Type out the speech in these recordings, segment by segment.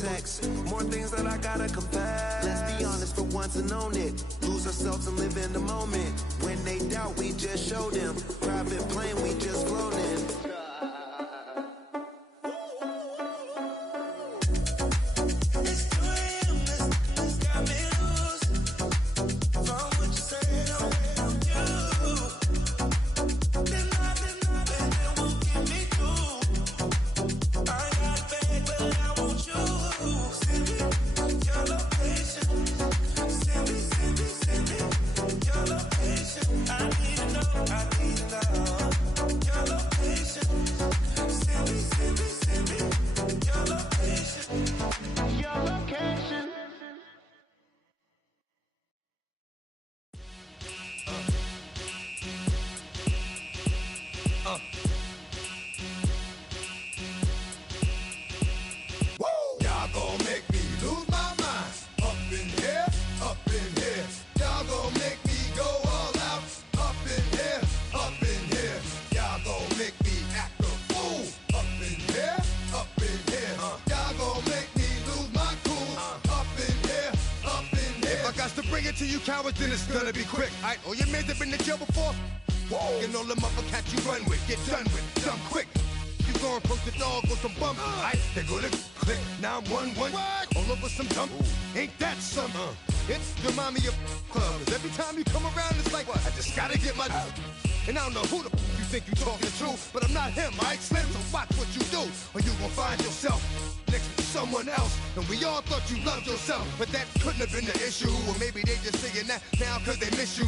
text. More things that I gotta confess. Let's be honest for once and own it. Lose ourselves and live in the moment. When they doubt, we just show them. Private plane, we just flown in. To you cowards, then it's gonna be quick. Alright, all your men have been to jail before. Whoa, and all them other cats you run with, get done with, done quick. You gonna approach the dog with some bump. Alright, they're gonna click. Now I'm 1-1. All over some dump. Ain't that something? It's the mommy of clubs. Every time you come around, it's like, I just gotta get my. And I don't know who the you think you talking to, but I'm not him, alright, Slim? So watch what you do, or you gon' find yourself next to someone else. And we all thought you loved yourself, but that couldn't have been the issue. Or maybe they just saying that now cause they miss you.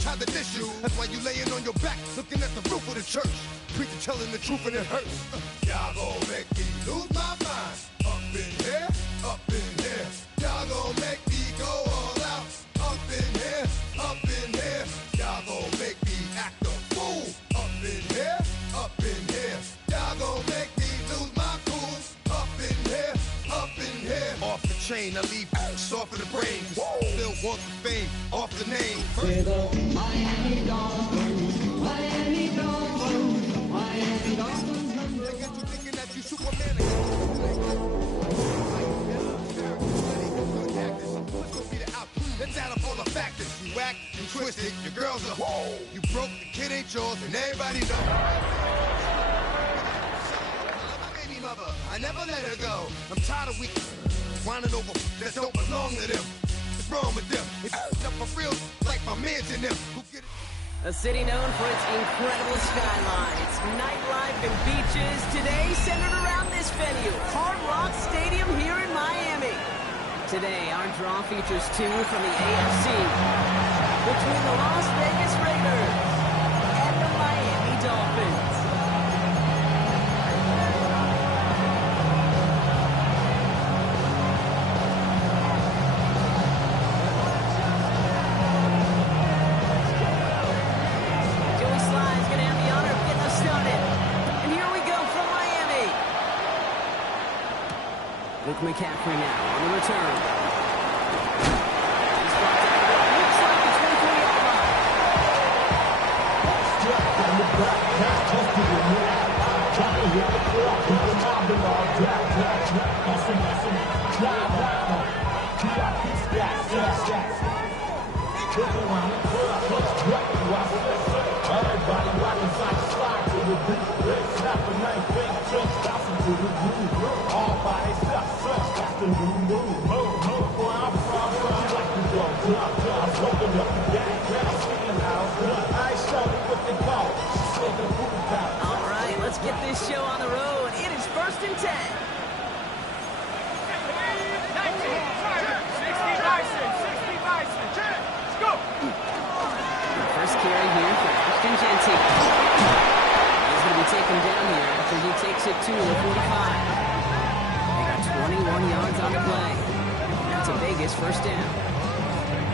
Try to diss you, that's why you laying on your back, looking at the roof of the church. Preacher telling the truth and it hurts. Y'all gon' make me lose my mind. Up in here, up in here. Y'all gon' make me go all out. Up in here, up in here. Y'all gon' make me act a fool. Up in here, up in here. Y'all gon' make me lose my cool. Up in here, up in here. Off the chain, I leave soft for the brain. Still want the fame, off the name. We're the Miami Dolphins, Miami Dolphins, Miami Dolphins. I got you thinking that you Superman. Let's add up all the factors. You whack, you twisted, your girls are you broke, the kid ain't yours, and everybody knows. My baby mother, I never let her go. I'm tired of weak whining over that don't belong to them. What's wrong with them? It's up for real, like my mans in them. Who get it? A city known for its incredible skyline, its nightlife and beaches, today centered around this venue, Hard Rock Stadium here in Miami. Today, our draw features two from the AFC, between the Las Vegas Raiders and the Miami Dolphins. With McCaffrey now on the return. He's brought down. Looks like the 24-yard line. Struck from the back, pass just to the middle. Trying to hit the clock, keep the mob in all drag. Listen, drive right. Kick around the club, push straight to our system. Everybody rocking side to slide to the beat. Snap a nice big trick, bouncing to the groove. All by itself, that's the new move. Where I'm from, you like to go I'm smoking up the gang, I'm seeing how good. I ain't show me what they call it. She said the food out. All right, let's get this show on the road. It is 1st and 10. 60 Bison. Let's go. First carry here for Ashton Genty. He's going to be taken down here after he takes it to the 45. They got 21 yards on the play. That's a Vegas first down.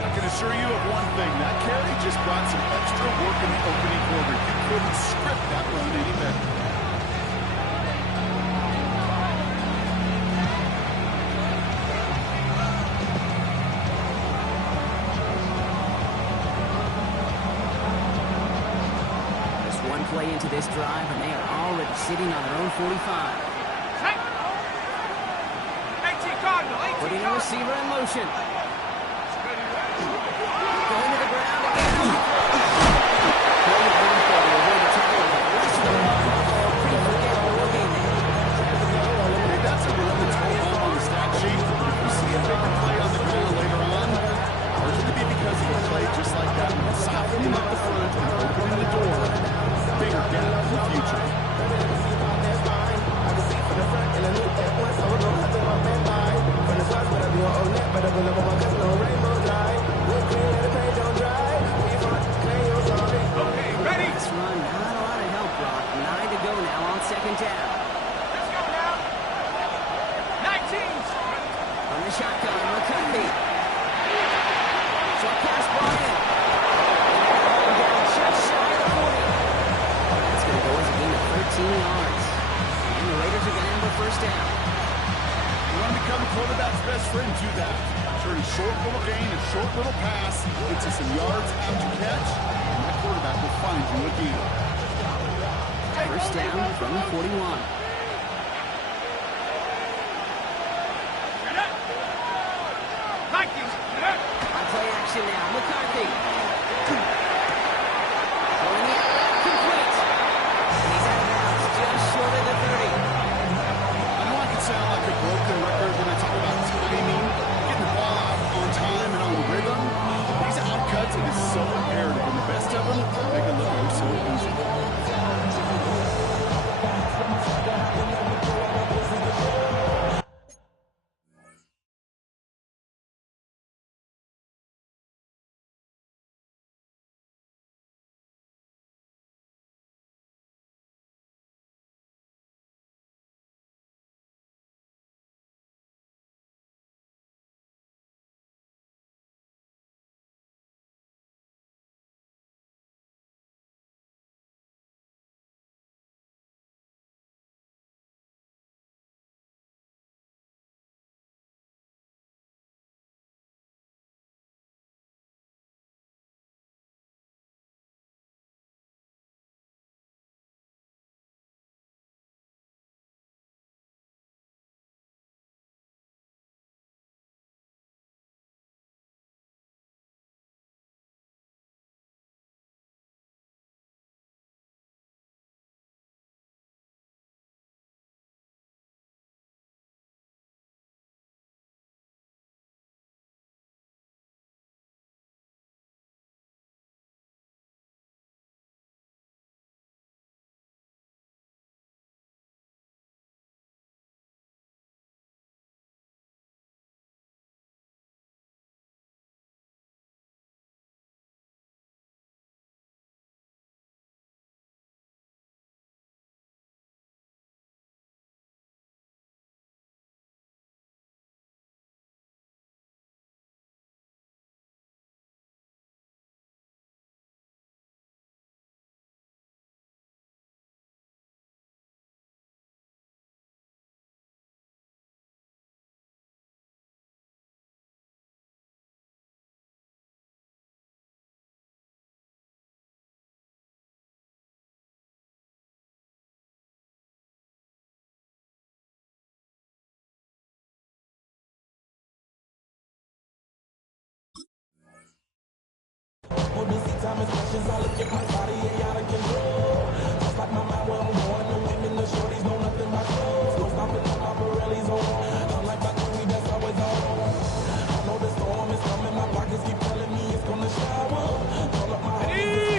I can assure you of one thing. That carry just brought some extra work in the opening quarter. You couldn't script that run any better. Play into this drive, and they are already sitting on their own 45. Hey, Putting a receiver in motion. Going to the ground again. That's a really total on the stat sheet. If you see a bigger play on the ground later on, or could it be because of a play just like that one, softening up the front and opening the door, bigger gap in the future. Okay, ready? This run, not a lot of help, Brock. 9 to go now on second down. Let's go now. 19s. From the shotgun, McCarthy. Short pass ball in. Down just shy of the 40. That's going to go as a gain of 13 yards. And the Raiders are going to have a first down. You want to become a quarterback's best friend, do that. Turn a short little gain, a short little pass, gets you some yards after catch, and that quarterback will find you again. First down from the 41. On play action now, McCarthy. Throwing the out, complete. And he's out of bounds, just short of the 30. I know I can sound like a broken record when I talk about timing, getting the ball out on time and on rhythm. These outcuts, it is so imperative, and the best of them make it look so easy.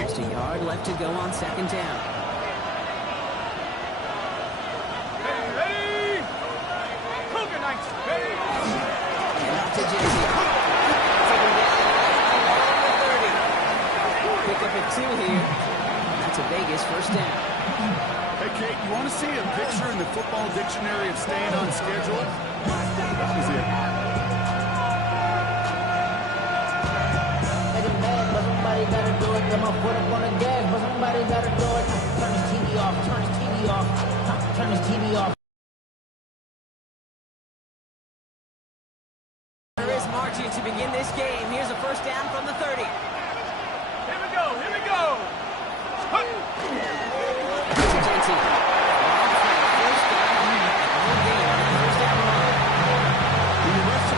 Just a yard left to go on second down. Ready? Cougar Knights, ready? And off to Jesse. Taken down along the 30. Pick up at 2 here. That's a Vegas first down. Hey, Kate, you want to see a picture in the football dictionary of staying on schedule? That was it. Somebody gotta do it. Got my foot up on the gas, but somebody gotta do it. Turn this TV off. Turn this TV off. Turn this TV off. There is marching to begin this game. Here's a first down from the 30. Here we go, here we go. Huh. To Jensen. First down. First down run. When you rush the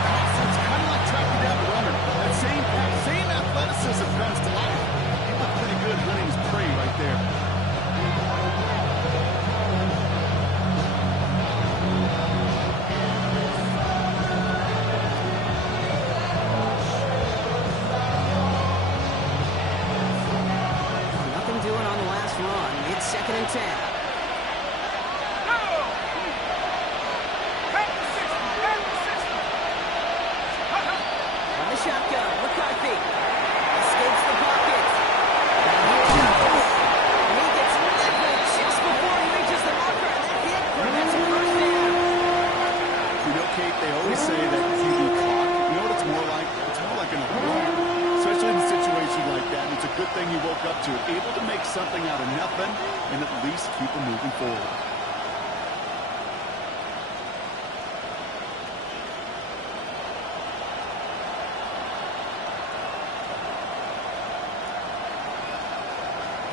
10. On the shotgun, McCarthy escapes the pocket. And here he goes. And he gets leveled just before he reaches the marker. And that hit prevents a first down. You know, Kate, they always say that QB clock. You know what it's more like? It's more like an alarm, especially in a situation like that. It's a good thing you woke up to it, able to make something out of nothing and at least keep them moving forward.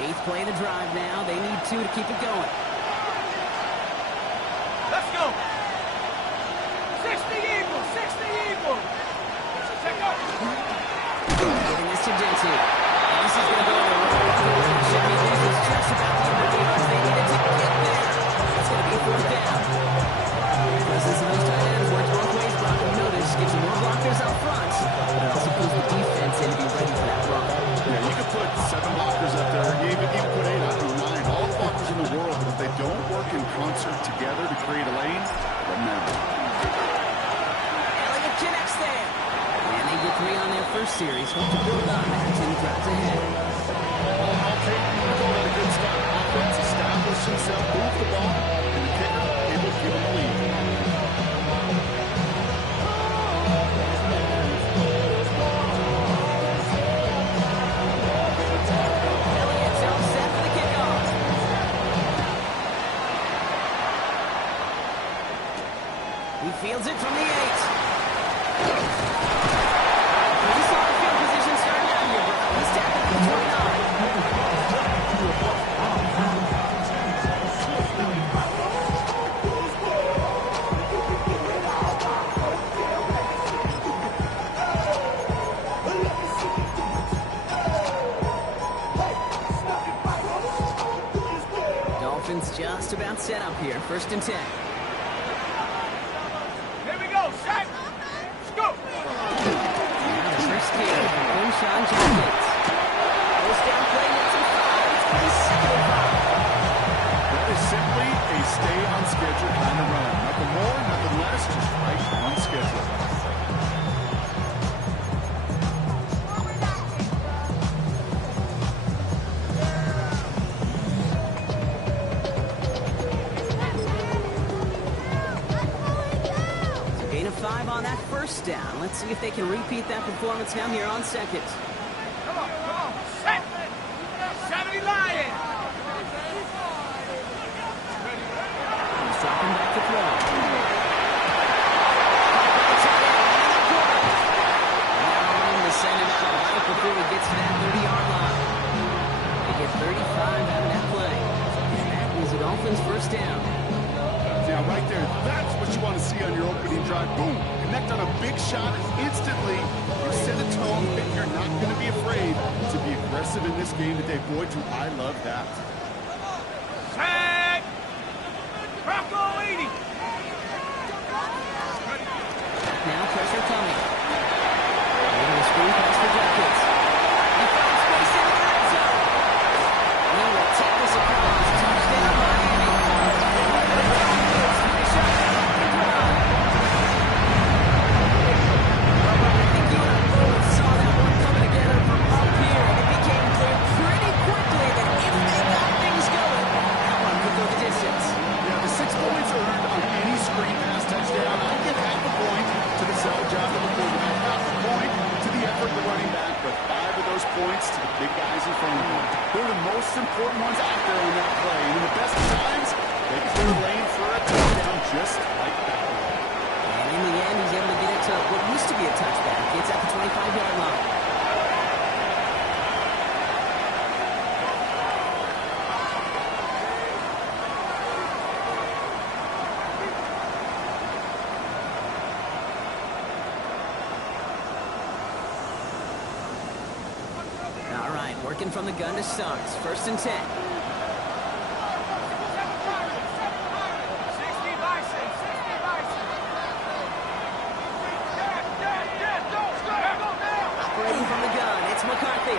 Eighth play of the drive now. They need 2 to keep it going. Let's go. 60 Eagles, 60 Eagles. Check out. Giving this to Dempsey. And this is going to go in the wrong direction. He loses just about the amount of yards they needed to get there. It's going to be 4th down. Presence of those tight ends works both ways. Brock, you notice, gives them more blockers up front, but it also puts the defense in to be ready for that run. Yeah, you could put 7 blockers up there. You even put 8, I don't know, 9. All the blockers in the world, but if they don't work in concert together to create a lane, doesn't matter. Elliott connects there. And they get 3 on their first series. Hope to build on that as he drives ahead. I'll take you call that a good start. Offense established himself, moved the ball, and the kicker able to give him a lead. Elliott's all set for the kickoff. He fields it from the 8. Pretty solid field position starting out here, Brock. He's tackled at the 29. Dolphins just about set up here. 1st and 10. Here we go, Shaq. Let's go. Now the first carry from Quinshon Jenkins. First down play makes him 5. It's going to be 2nd and 5. That is simply a stay on schedule kind of run. Nothing more, nothing less, just right on schedule. So gain of 5 on that first down. Let's see if they can repeat that performance now here on 2nd. Come on. Set. 70 Lions. He's dropping back to throw. Now to send him out right before he gets to that 30-yard line. They get 35 out of that play. And that is the Dolphins' first down. Now, right there, that's what you want to see on your opening drive. Boom! Connect on a big shot, and instantly you set a tone that you're not going to be afraid to be aggressive in this game today. Boy, do I love that. Set. Bronco 80. Now pressure coming. Able to screen pass for Jenkins. He finds space in the red zone. He will take this across. Touchdown Miami. The Dolphins finish up their opening drive. Robert, I think you and I both saw that one coming together from up here, and it became clear pretty quickly that if they got things going, that one could go the distance. Yeah, the 6 points earned on any screen pass touchdown. I give half a point to the sell job of the quarterback, half a point to the effort of the running back, but 5 of those points to the big guys in front of him. They're the most important ones out there on that play. And in the best of times, they clear a lane for a touchdown just like that. And in the end, he's able to get it to what used to be a touchback. It's at the 25-yard line. All right, working from the gun to start. 1st and 10. 60 Bison. 60 Bison. Go now. Operating from the gun, it's McCarthy.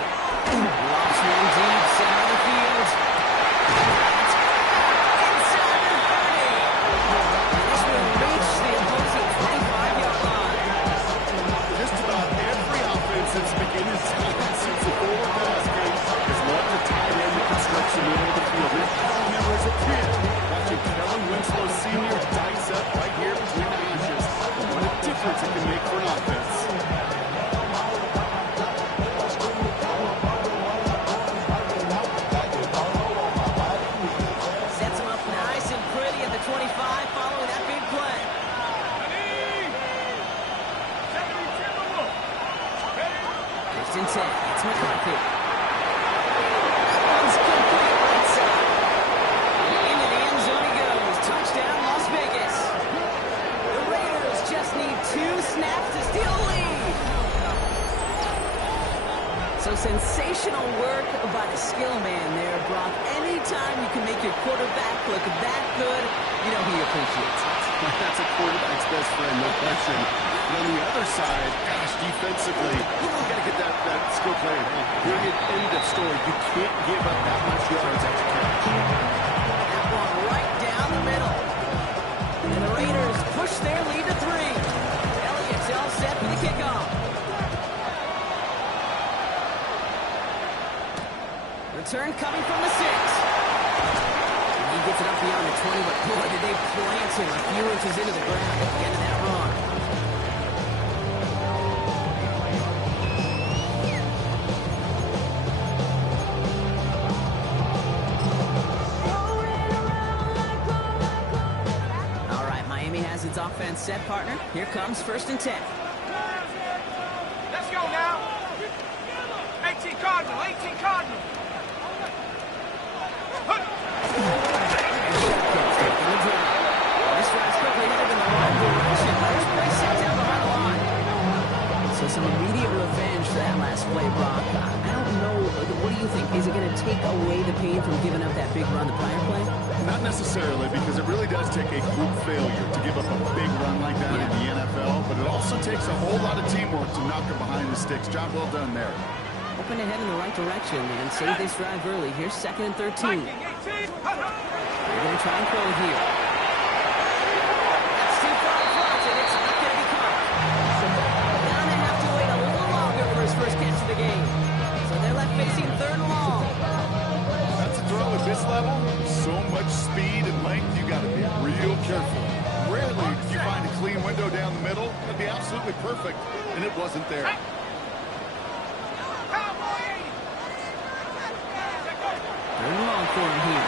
Lost one deep, center of the field. That's First and 10. It's McCarthy. Runs complete right side. Into the end zone he goes. Touchdown, Las Vegas. The Raiders just need 2 snaps to steal a lead. So sensational work by the skill man there, Brock. Anytime you can make your quarterback look that good, you know he appreciates it. That's a quarterback's best friend, no question. But on the other side, gosh, defensively, you got to get that skill player. Period, end of story. You can't give up that much yards after catch. That one right down the middle. And the Raiders push their lead to 3. Elliott's all set for the kickoff. Return coming from the 6. And he gets it up beyond the 20, but boy, did they plant him a few inches into the ground at the end of that run. All right, Miami has its offense set, partner. Here comes first and 10. Let's go now. 18 Cardinal, 18 Cardinal. This drive's quickly headed in the wrong direction. There's play set down the right line. So some immediate revenge for that last play, Brock. I don't know. What do you think? Is it going to take away the pain from giving up that big run the prior play? Not necessarily, because it really does take a group failure to give up a big run like that in the NFL, but it also takes a whole lot of teamwork to knock it behind the sticks. Job well done there. Hoping to head in the right direction and save this drive early. Here's 2nd and 13. They're going to try and throw here. That's too far in front, and it's not going to be caught. Now they have to wait a little longer for his first catch of the game. So they're left facing 3rd and long. That's a throw at this level. So much speed and length, you got to be real careful. Rarely do you find a clean window down the middle. That'd be absolutely perfect, and it wasn't there. Third and long for him here.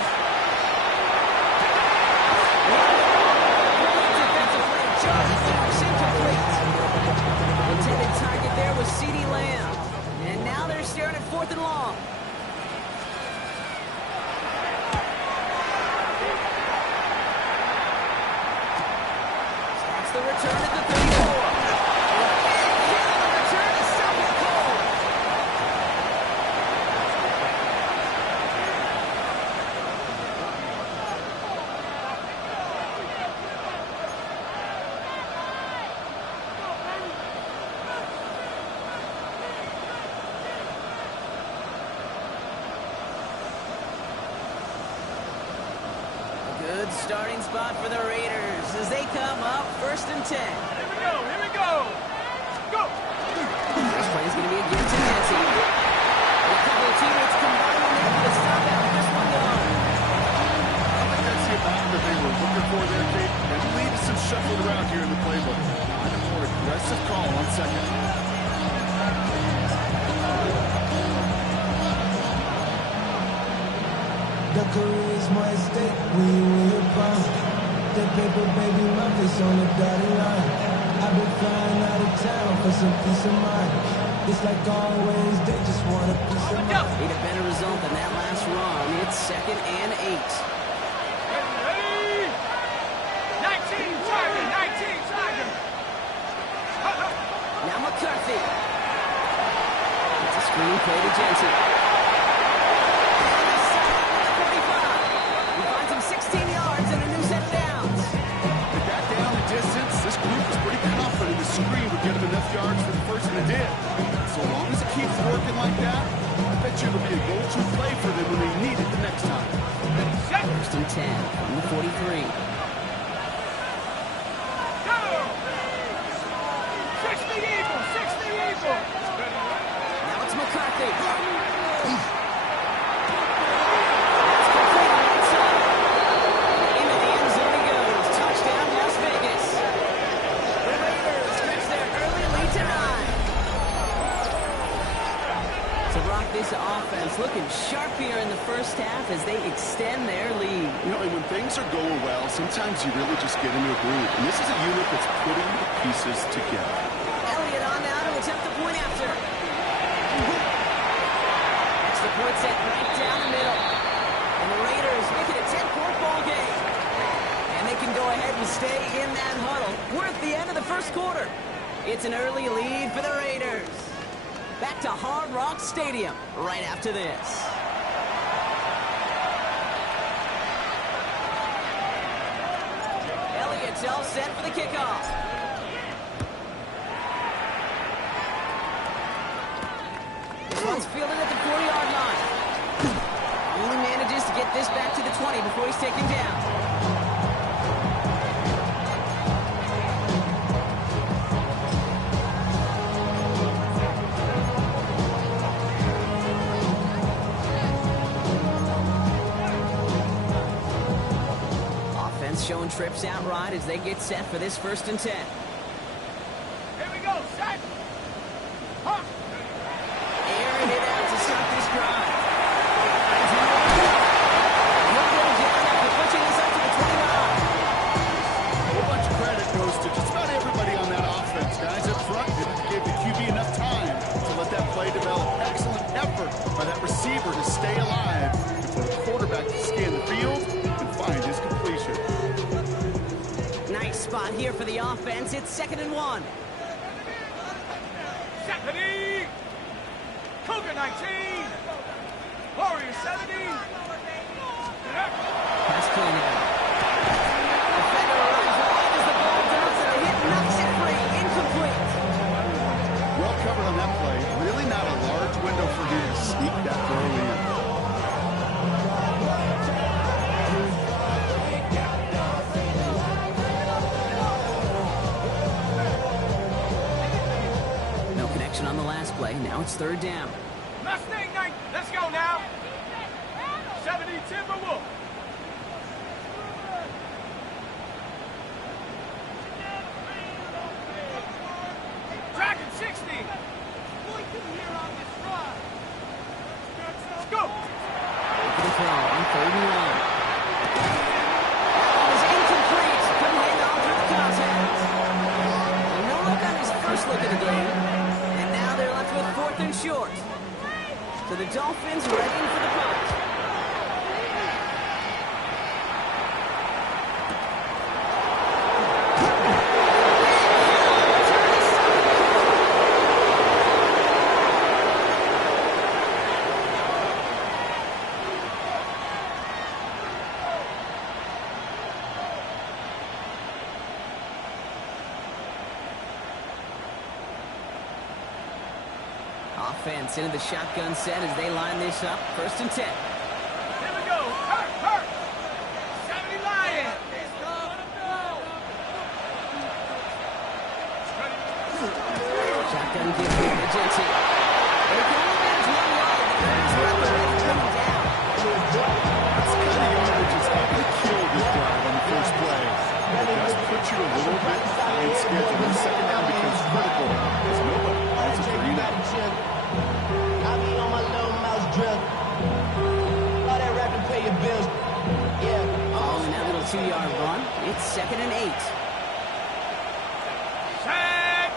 Defensive play, Jones force incomplete. Intended target there was CeeDee Lamb. And now they're staring at 4th and long. Starts the return at the 34. The return is something cold. Good starting spot for the Raiders as they come up 1st and 10. Here we go, here we go. Go. This play is going to be a gift to Nancy. A couple of teammates combined and able to stop out this one going. I think that's the amount that they were looking for there, Kate. And lead to some shuffling around here in the playbook. On a more aggressive call on 2nd. The career's more at stake when you win your prime. The paper, baby, my face on the dotted line. I've been flying out of town for some peace of mind. It's like always, they just want a piece of mind. Need a better result than that last run. It's 2nd and 8. Ready? 19 Tiger, 19 Tiger. Now McCarthy. It's a screen play to Jensen. He finds him 16 yards and a new set of downs. They got down the distance. This group was pretty confident the screen would get him enough yards for the first one it did. So long as it keeps working like that, I bet you it'll be a go-to play for them when they need it the next time. 1st and 10 from the 43. Go. 60 Eagle, 60 Eagle. Now it's McCarthy. Into the end zone he goes. Touchdown, Las Vegas. The Raiders stretch their early lead to 9. So Brock, this offense looking sharp here in the first half as they extend their lead. You know, and when things are going well, sometimes you really just get into a groove. And this is a unit that's putting the pieces together. Elliott on now to attempt the point after. point set right down the middle. And the Raiders make it a 10-point ball game. And they can go ahead and stay in that huddle. We're at the end of the first quarter. It's an early lead for the Raiders. Back to Hard Rock Stadium right after this. Elliott's all set for the kickoff. This one's fielded at the 40-yard line. Only manages to get this back to the 20 before he's taken down. Showing trips out right as they get set for this 1st and 10. Here we go, set. Huh. Aaron hit out to start this drive. He'll go down after pushing this up to the 29. A whole bunch of credit goes to just about everybody on that offense. Guys up front gave the QB enough time to let that play develop. Excellent effort by that receiver to stay alive and for the quarterback to scan the field and find his completion. Nice spot here for the offense. It's 2nd and 1. Stephanie! Cougar 19! Warrior 70! Pass clean out. Defender runs wide as the ball drops and the hit knocks it free. Incomplete. Well covered on that play. Really not a large window for him to sneak that throw in. On the last play. Now it's 3rd down. Mustang 9, let's go now. 70 Timberwolf. Dragon 60. Let's go. Good throw on 3rd and 1. That was incomplete. Couldn't hang on through the contact. No look on his first look at the game. They're left with 4th and short. So the Dolphins ready for the punt. Offense into the shotgun set as they line this up. 1st and 10. Here we go. Hurt. 70 Lion. Shotgun give here to Jensen. They can only manage 1 yard. The Raiders are up already coming down. That's the kind of yardage that's not going to kill this drive on the first play. It does put you a little bit behind schedule. When 2nd down becomes critical because nobody wants to bring that. I be on my little mouse drill. All that rap and pay your bills. Yeah. Following that little 2-yard run, it's 2nd and 8. Set.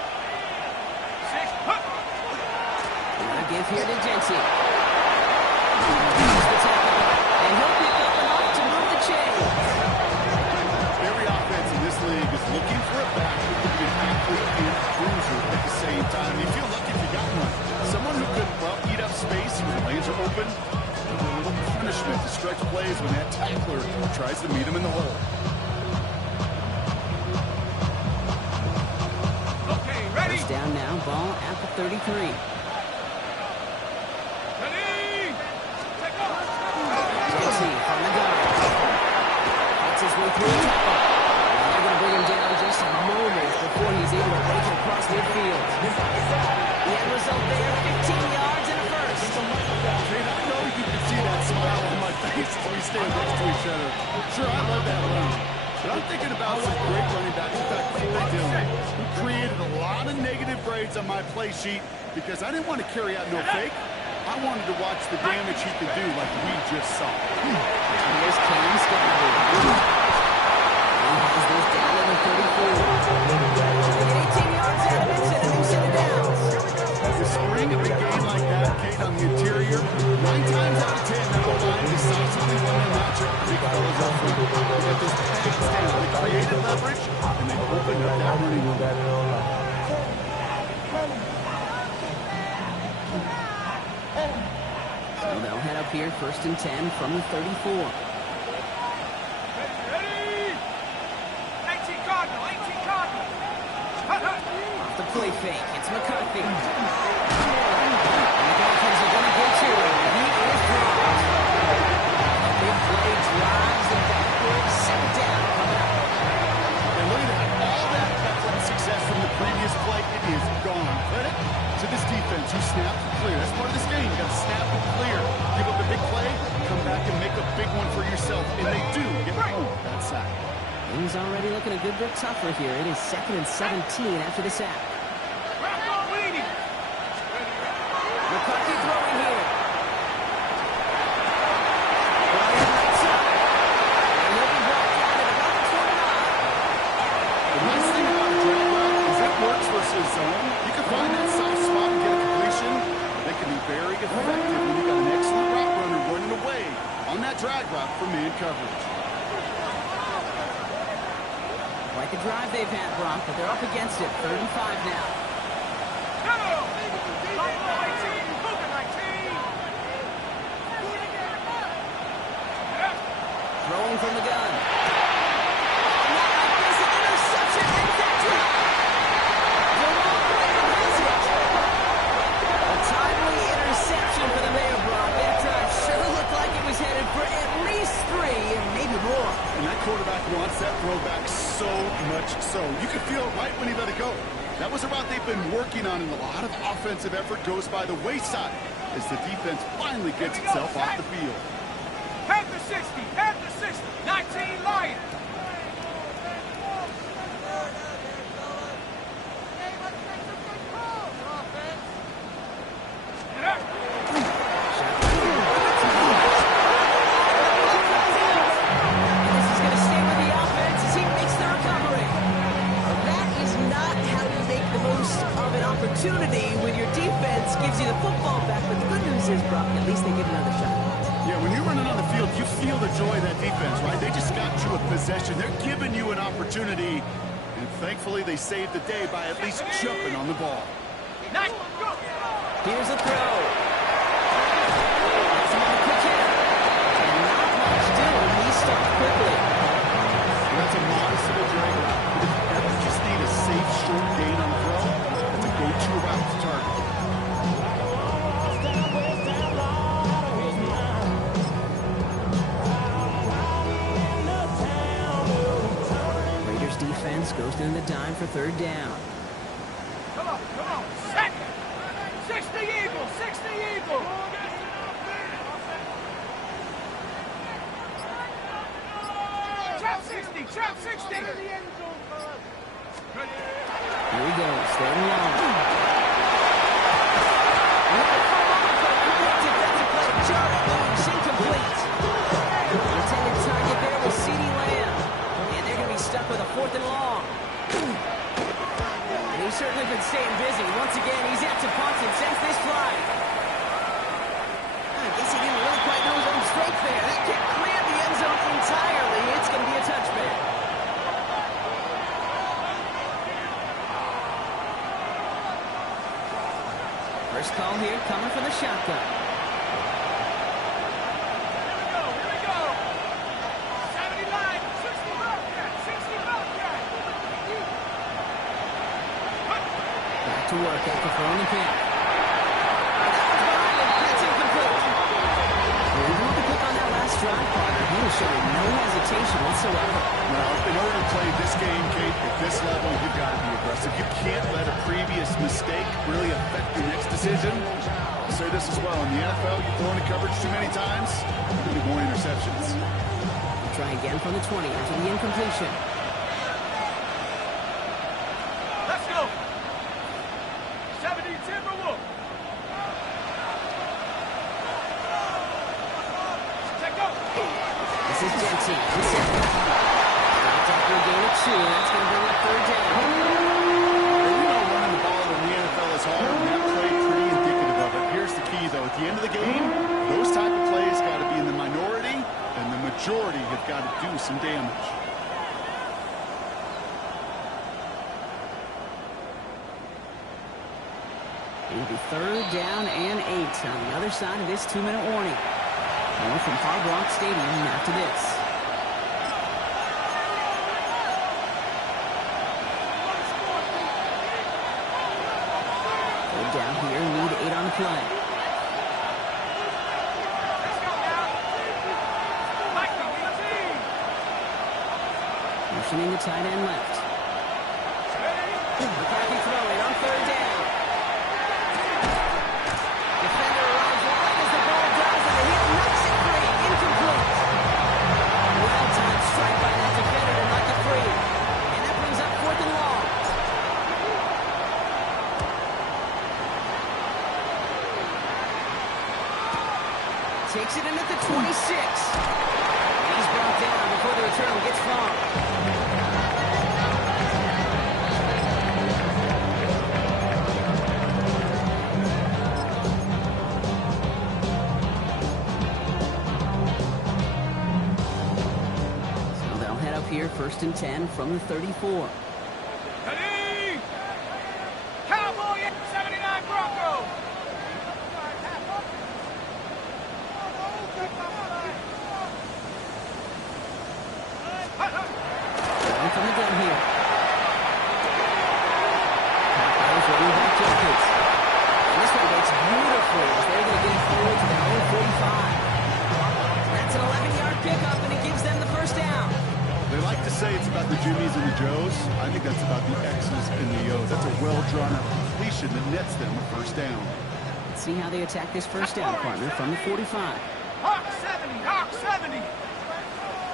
6. Huh. Now give here to Jensen. And he'll pick up enough to move the chain. Every offense in this league is looking for a back who can be an athlete and a cruiser at the same time. You feel lucky if you got one. Someone who could, eat up space when the lanes are open. A little punishment to stretch plays when that tackler tries to meet him in the hole. Okay, ready? 1st down now, ball at the 33. Ready? Take off. Jensen from the gun. Gets his way through the tackle. And they're going to bring him down just a moment before he's able to break across midfield. The end result there, 15 yards and a 1st. I know you can see that smile on my face as we stand next to each other. Sure, I love that run. But I'm thinking about some great running backs. In fact, Clay Dillon, who created a lot of negative grades on my play sheet because I didn't want to carry out no fake. I wanted to watch the damage he could do like we just saw. Here's Cam Scotty. He has this down at the 34. 18 yards out of it, and a new set of downs. The spring of a game like that, Kate, on the interior, 9 times up here, 1st and 10 from the 34. Ready? 18 Cardinal, 18 Cardinal. Off the play fake, it's McCarthy. And the Dolphins are going to get to him. He is dropped. A big play drives them backwards. 2nd down coming up. And look at that. All that athletic success from the previous play, it is gone. Credit to this defense who snapped and clear. That's part of this game. You got to snap and clear. Give up the big play, come back and make a big one for yourself. And they do get home that sack. Things already looking a good bit tougher here. It is 2nd and 17 after the sack. McCarthy throwing here. Ryan right side. And he'll be brought down at about the 29. The nice thing about a drag route is it works versus zone. You can find that soft spot and get a completion. They can be very effective when you got an excellent route runner running away on that drag route for man coverage. Quite the drive they've had, Brock, but they're up against it. 3rd and 5 now. Throwing from the gun. Not like this, an interception and that drop. Jerome Graham has it. A timely interception for the Mayor, Brock. That drive sure looked like it was headed for at least 3 and maybe more. And that quarterback wants that throwback so much so. You can feel it right when he let it go. That was a route they've been working on, and a lot of offensive effort goes by the wayside as the defense finally gets itself off the field. Head the 60, head the 60, 19 Lions. Opportunity when your defense gives you the football back, but the good news is, Brock, at least they get another shot. Yeah, when you're running on the field, you feel the joy of that defense, right? They just got you a possession. They're giving you an opportunity, and thankfully they saved the day by at least jumping on the ball. Here's a throw. That's another quick hitter. And not much doing. He stopped quickly. That's a modest little drag route. But if you ever just need a safe, short gain on the throw, that's a go-to route to target. Raiders defense goes in the dime for 3rd down. Come on, set! 60 Eagles, 60 Eagles! Trap 60, trap 60! Here he goes, 3rd and long. Defensive play, Jarrett Lewis incomplete. The intended target there was CeeDee Lamb. And they're going to be stuck with a 4th and long. And he's certainly been staying busy. Once again, he's out to punt and sends this flag. I guess he didn't really quite know his own strength there. That kick cleared the end zone entirely. It's going to be a touchback. First call here coming from the shotgun. Here we go! 79, 60 Bobcat, 60 Bobcat! Back to work after throwing the pin. That's incomplete. You want to pick on that last drive, partner. He was showing no hesitation whatsoever. Well, in order to play this game, Kate, at this level, you've got to be aggressive. You can't let a previous mistake really affect your next decision. I'll say this as well. In the NFL, you throw into coverage too many times, there'll be more interceptions. We'll try again from the 20 after the incompletion. Let's go! 70 Timberwolves! Check go! This is Dempsey. Stopped after a gain of 2. That's going to bring up 3rd down. You know running the ball in the NFL is hard, and that play pretty indicative of it. Here's the key, though. At the end of the game, those type of plays got to be in the minority, and the majority have got to do some damage. It'll be 3rd down and 8 on the other side of this 2-minute warning. More from Hard Rock Stadium after this. Third down here, need 8 on the play. Motioning the tight end left. McCarthy throwing on third down. Defender arrives wide as the ball dives and the hit knocks it free. Incomplete. Well-timed strike by that defender to knock it free. And that brings up 4th and long. Takes it in at the 26. He's brought down before the return gets far. So they'll head up here 1st and 10 from the 34. Ready! Cowboy 79 Bronco! Going from the gun here. Packers running back Dolphins. And this one works beautifully as they're going to get it forward to their own 45. That's an 11-yard pickup, and it gives them the first down. They like to say it's about the Jimmies and the Joes. I think that's about the X's and the O's. That's a well-drawn-up completion that nets them a first down. Let's see how they attack this first down, partner, from the 45. Hawk 70! Hawk 70!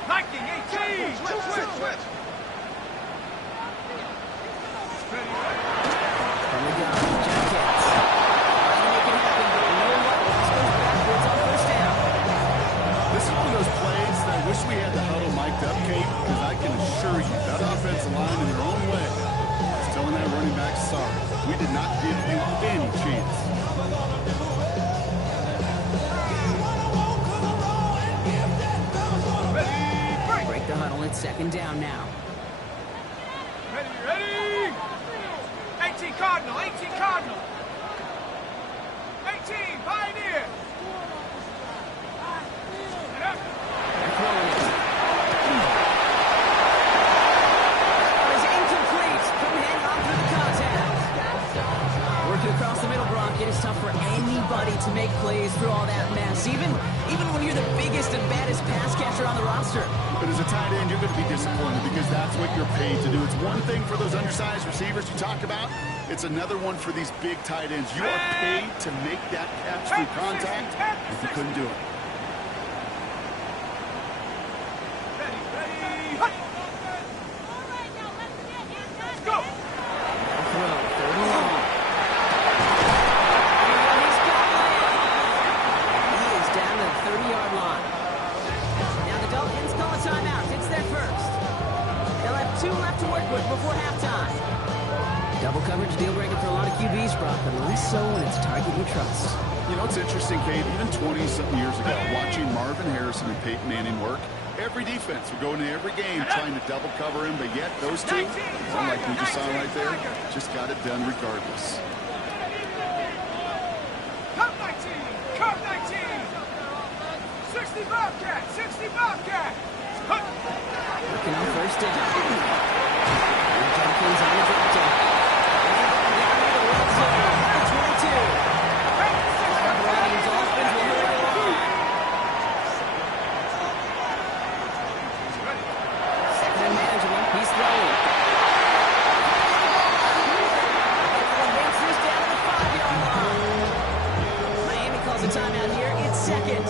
Viking 18! Switch! From the gun, Jackets. Trying to make it happen, but no luck. This goes backwards on first down. This is one of those plays that I wish we had the huddle mic'd up, Kate, because I can assure you that offensive line in their own way is telling that running back, sorry, we did not give you any chance. Break the huddle. It's 2nd down now. Ready! 18 Cardinal! 18 Cardinal! 18 Pioneer! They're throwing it. That is incomplete. Couldn't hang on through the contact. Working across the middle, Brock. It is tough for anybody to make plays through all that mess. Even when you're the biggest and baddest pass catcher on the roster. But as a tight end, you're going to be disappointed because that's what you're paid to do. It's one thing for those undersized receivers you talk about. It's another one for these big tight ends. You are paid to make that catch through contact, if you couldn't do it. Ready! Let's go! Throw. 3rd and long. He's got it. He is down to the 30-yard line. Now the Dolphins call a timeout. It's their first. They'll have 2 left to work with before halftime. Double coverage deal breaker for a lot of QBs, Brock, but less so when it's a target you trust. You know, it's interesting, Kate, even 20-something years ago, watching Marvin Harrison and Peyton Manning work, every defense would go into every game trying to double cover him, but yet those two, like we just saw right there, just got it done regardless. Cup 19! Cup 19! 60 Bobcat! 60 Bobcat! Working on first down. And Dolphins on the drop down. Timeout here. It's 2nd.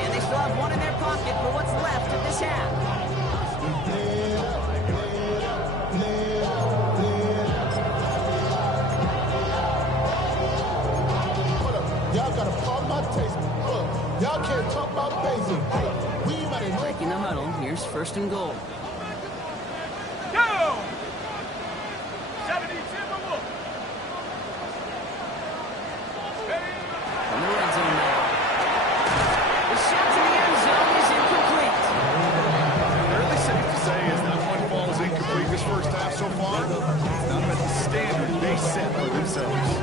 And they still have 1 in their pocket for what's left of this half. Y'all got a problem my taste. Look, y'all can't talk about basic. We might have Breaking the huddle. Here's 1st and goal. Go! 70 Timberwolf! From the red zone now. The shot to the end zone is incomplete. Fairly safe to say is that one ball is incomplete this first half so far. It's not at the standard they set for themselves.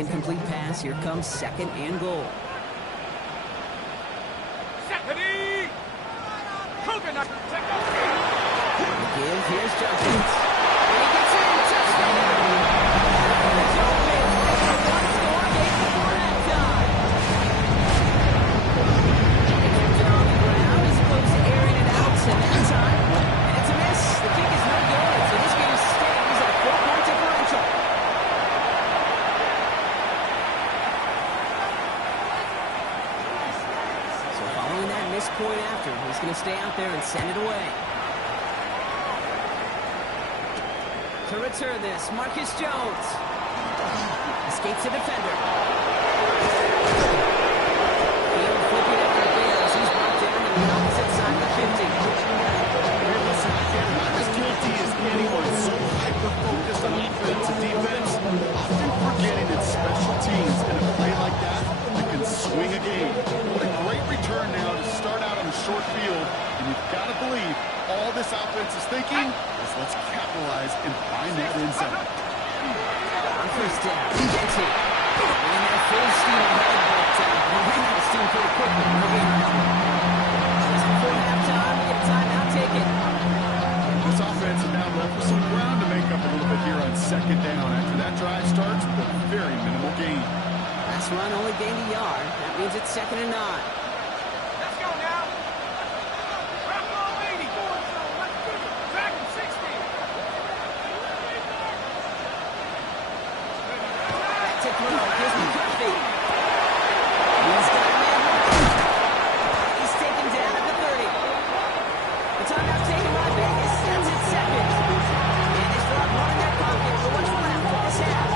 incomplete pass. Here comes 2nd and goal. Secondly, coconut. Give, here's Dolphins. And he gets in, touchdown! The Dolphins take a one-score game before halftime. They kept it on the ground as opposed to airing it out to that time. And it's a miss. The kick is no good. So this game stays at a 4-point differential. So following that missed point after, he's going to stay out there and send it away. To return this, Marcus Jones. Escapes the defender. Field flipping after it fails. He's brought down on the opposite side of the 50. Listen, I'm not as guilty as anyone so hyper-focused on offense and defense, often forgetting that special teams in a play like that can swing a game. What a great return now to start out on a short field, and you've got to believe all this offense is thinking is let's capitalize and find that end zone. On first down, Dempsey. And they're full steam ahead, but he ran out of steam pretty quickly. Just before halftime, we get a timeout taken. This offense is now left with some ground to make up a little bit here on 2nd down after that drive starts with a very minimal gain. Last run only gained a yard. That means it's 2nd and 9. Let's go now. Drop ball 80. Back to 60. Back to throw. Gives McCarthy. He's got a man open. He's taken down at the 30. The timeout taken by Vegas. That's it, 2nd. And they still have one in their pocket for what's left of this half.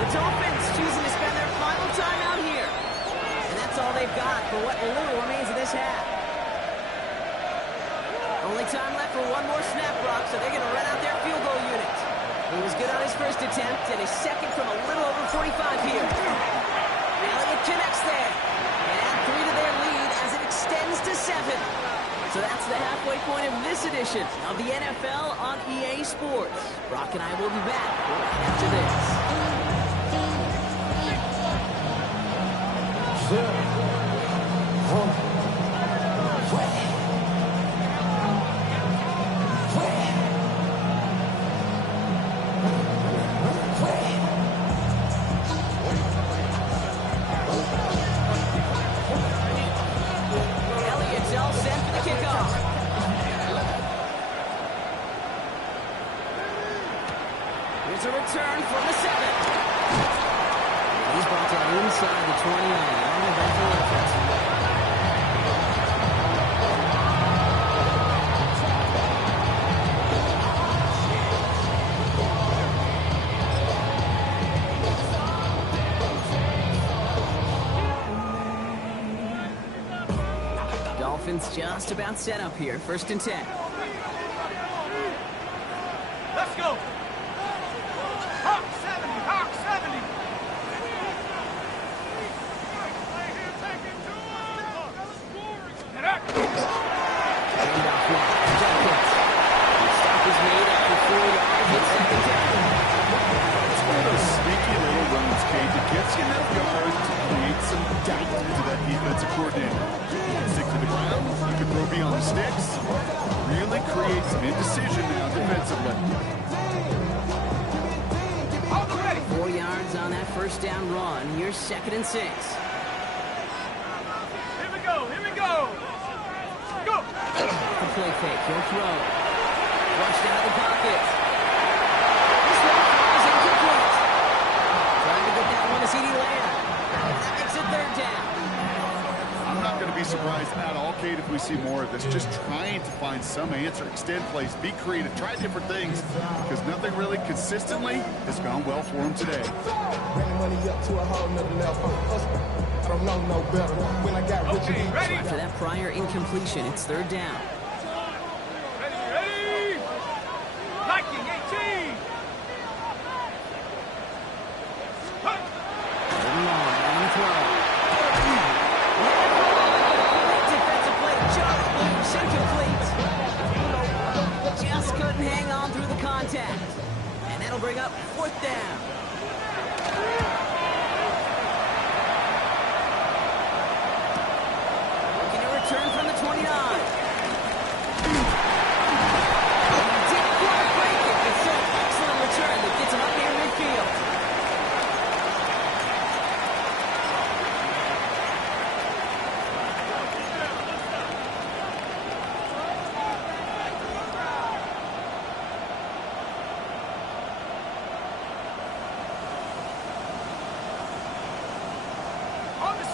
The Dolphins choosing to spend their final timeout here. And that's all they've got for what little remains of this half. Only time left for one more snap, Brock, so they're going to run out their field goal unit. He was good on his first attempt, and his second from a little over 45 here. Elliott connects there. And add 3 to their lead as it extends to 7. So that's the halfway point of this edition of the NFL on EA Sports. Brock and I will be back right after this. Elliott's all set for the kickoff. Here's a return from the 7. He's brought down inside the 20 on the eventual offense. Dolphins just about set up here. 1st and 10. Let's go. Hawk 70. Hawk 70. Handoff now. Jenkins. The stop is made after 4 yards. It's 2nd down. It's one of those sneaky little runs, Kate, that gets you enough yards to create some doubt into that defensive coordinator. Stick to the ground, you can throw beyond the sticks, really create some indecision now defensively. 4 yards on that 1st down run. Here's 2nd and 6. Here we go. Here we go. Go. The play fake. He'll throw. Flushed out of the pocket. This one is incomplete. Trying to get that one to CeeDee Lamb. That makes it 3rd down. I'm not going to be surprised at all, Kate, if we see more of this. Just trying to find some answer, extend plays, be creative, try different things, because nothing really consistently has gone well for him today. Bring money up to a whole nother level. I don't know no better. When I got rich Okay, ready. After that prior incompletion, it's 3rd down. Ready. Liking 18. Long on the throw. Defensive play, Charlie Blues, incomplete. Just couldn't hang on through the contact. And that'll bring up 4th down.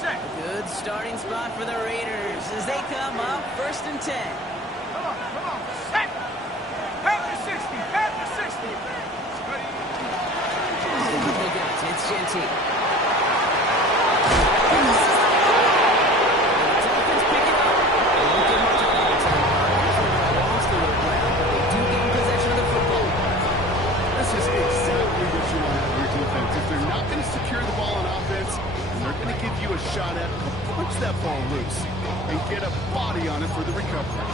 set. A good starting spot for the Raiders as they come up 1st and 10. Come on, set. Half the 60, half the 60. Ready? They got it. It's Gentile. Dolphins pick it up. They won't get much of a time. Lost to the ground, but they do gain possession of the football. This is exactly what you want out of your defense. If they're not going to secure the ball on offense, and they're going to give you a shot at it, punch that ball loose and get a body on it for the recovery.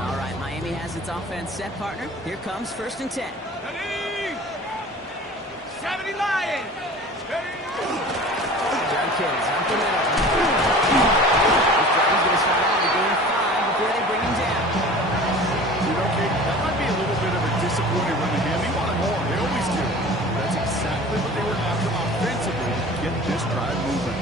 All right, Miami has its offense set, partner. Here comes 1st and 10. Ready? 70 Lions. Ready? John Kitts up the middle. This drive's going to start out to gain 5 before they bring him down. You know, Kate, that might be a little bit of a disappointing run to him. He wanted more. They always do. That's exactly what they were after offensively to get this drive moving.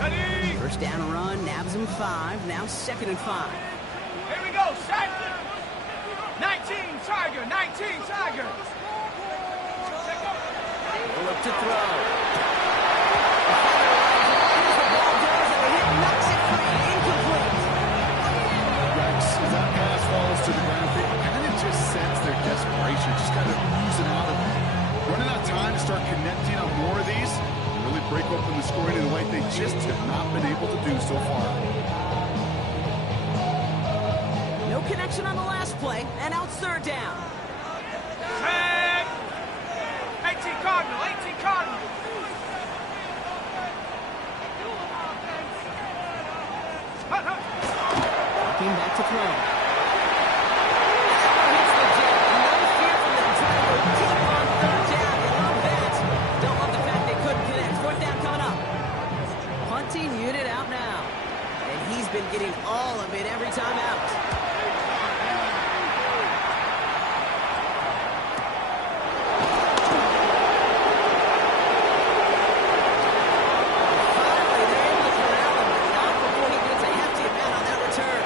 Ready? First down and run, nabs him 5. Now 2nd and 5. Here we go, set. 19 Tiger, 19 Tiger. They look to throw. The ball goes and the hit knocks it free. Incomplete. Rex, as that pass falls to the ground, they kind of just sense their desperation, just kind of oozing out of it. Running out of time to start connecting on more of these and really break open the scoring in a way they just have not been able to do so far. No connection on the last play, and out 3rd down. Tag. 18 Cardinal, 18 Cardinal. Walking back to throw. Hits the jet. No fear from them trying to go deep on 3rd down. You love that. Don't love the fact they couldn't connect. 4th down coming up. Punting unit out now. And he's been getting all of it every time out. Finally, they're able to corral him, but not before he gets a hefty amount on that return.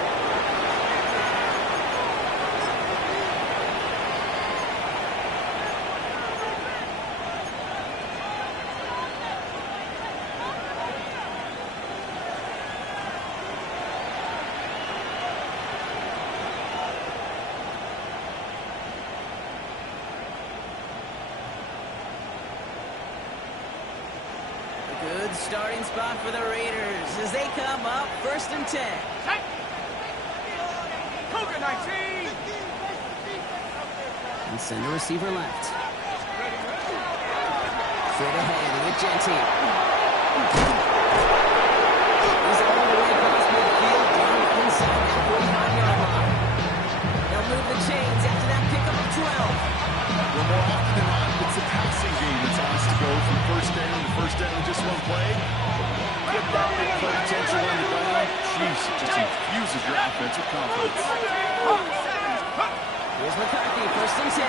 Good starting spot for the Raiders as they come up 1st and 10. Set. Cougar, 19. And send a receiver left. Straight ahead with Gentile. He's all the way across midfield down inside that 45-yard line. They'll move the chains after that pickup of 12. Well, more often than not, it's the passing game that's asked to go from 1st down to 1st down in just one play. Get that big play potential on the ground. Jeez, it just infuses your offensive confidence. Here's McCarthy, 1st and 10.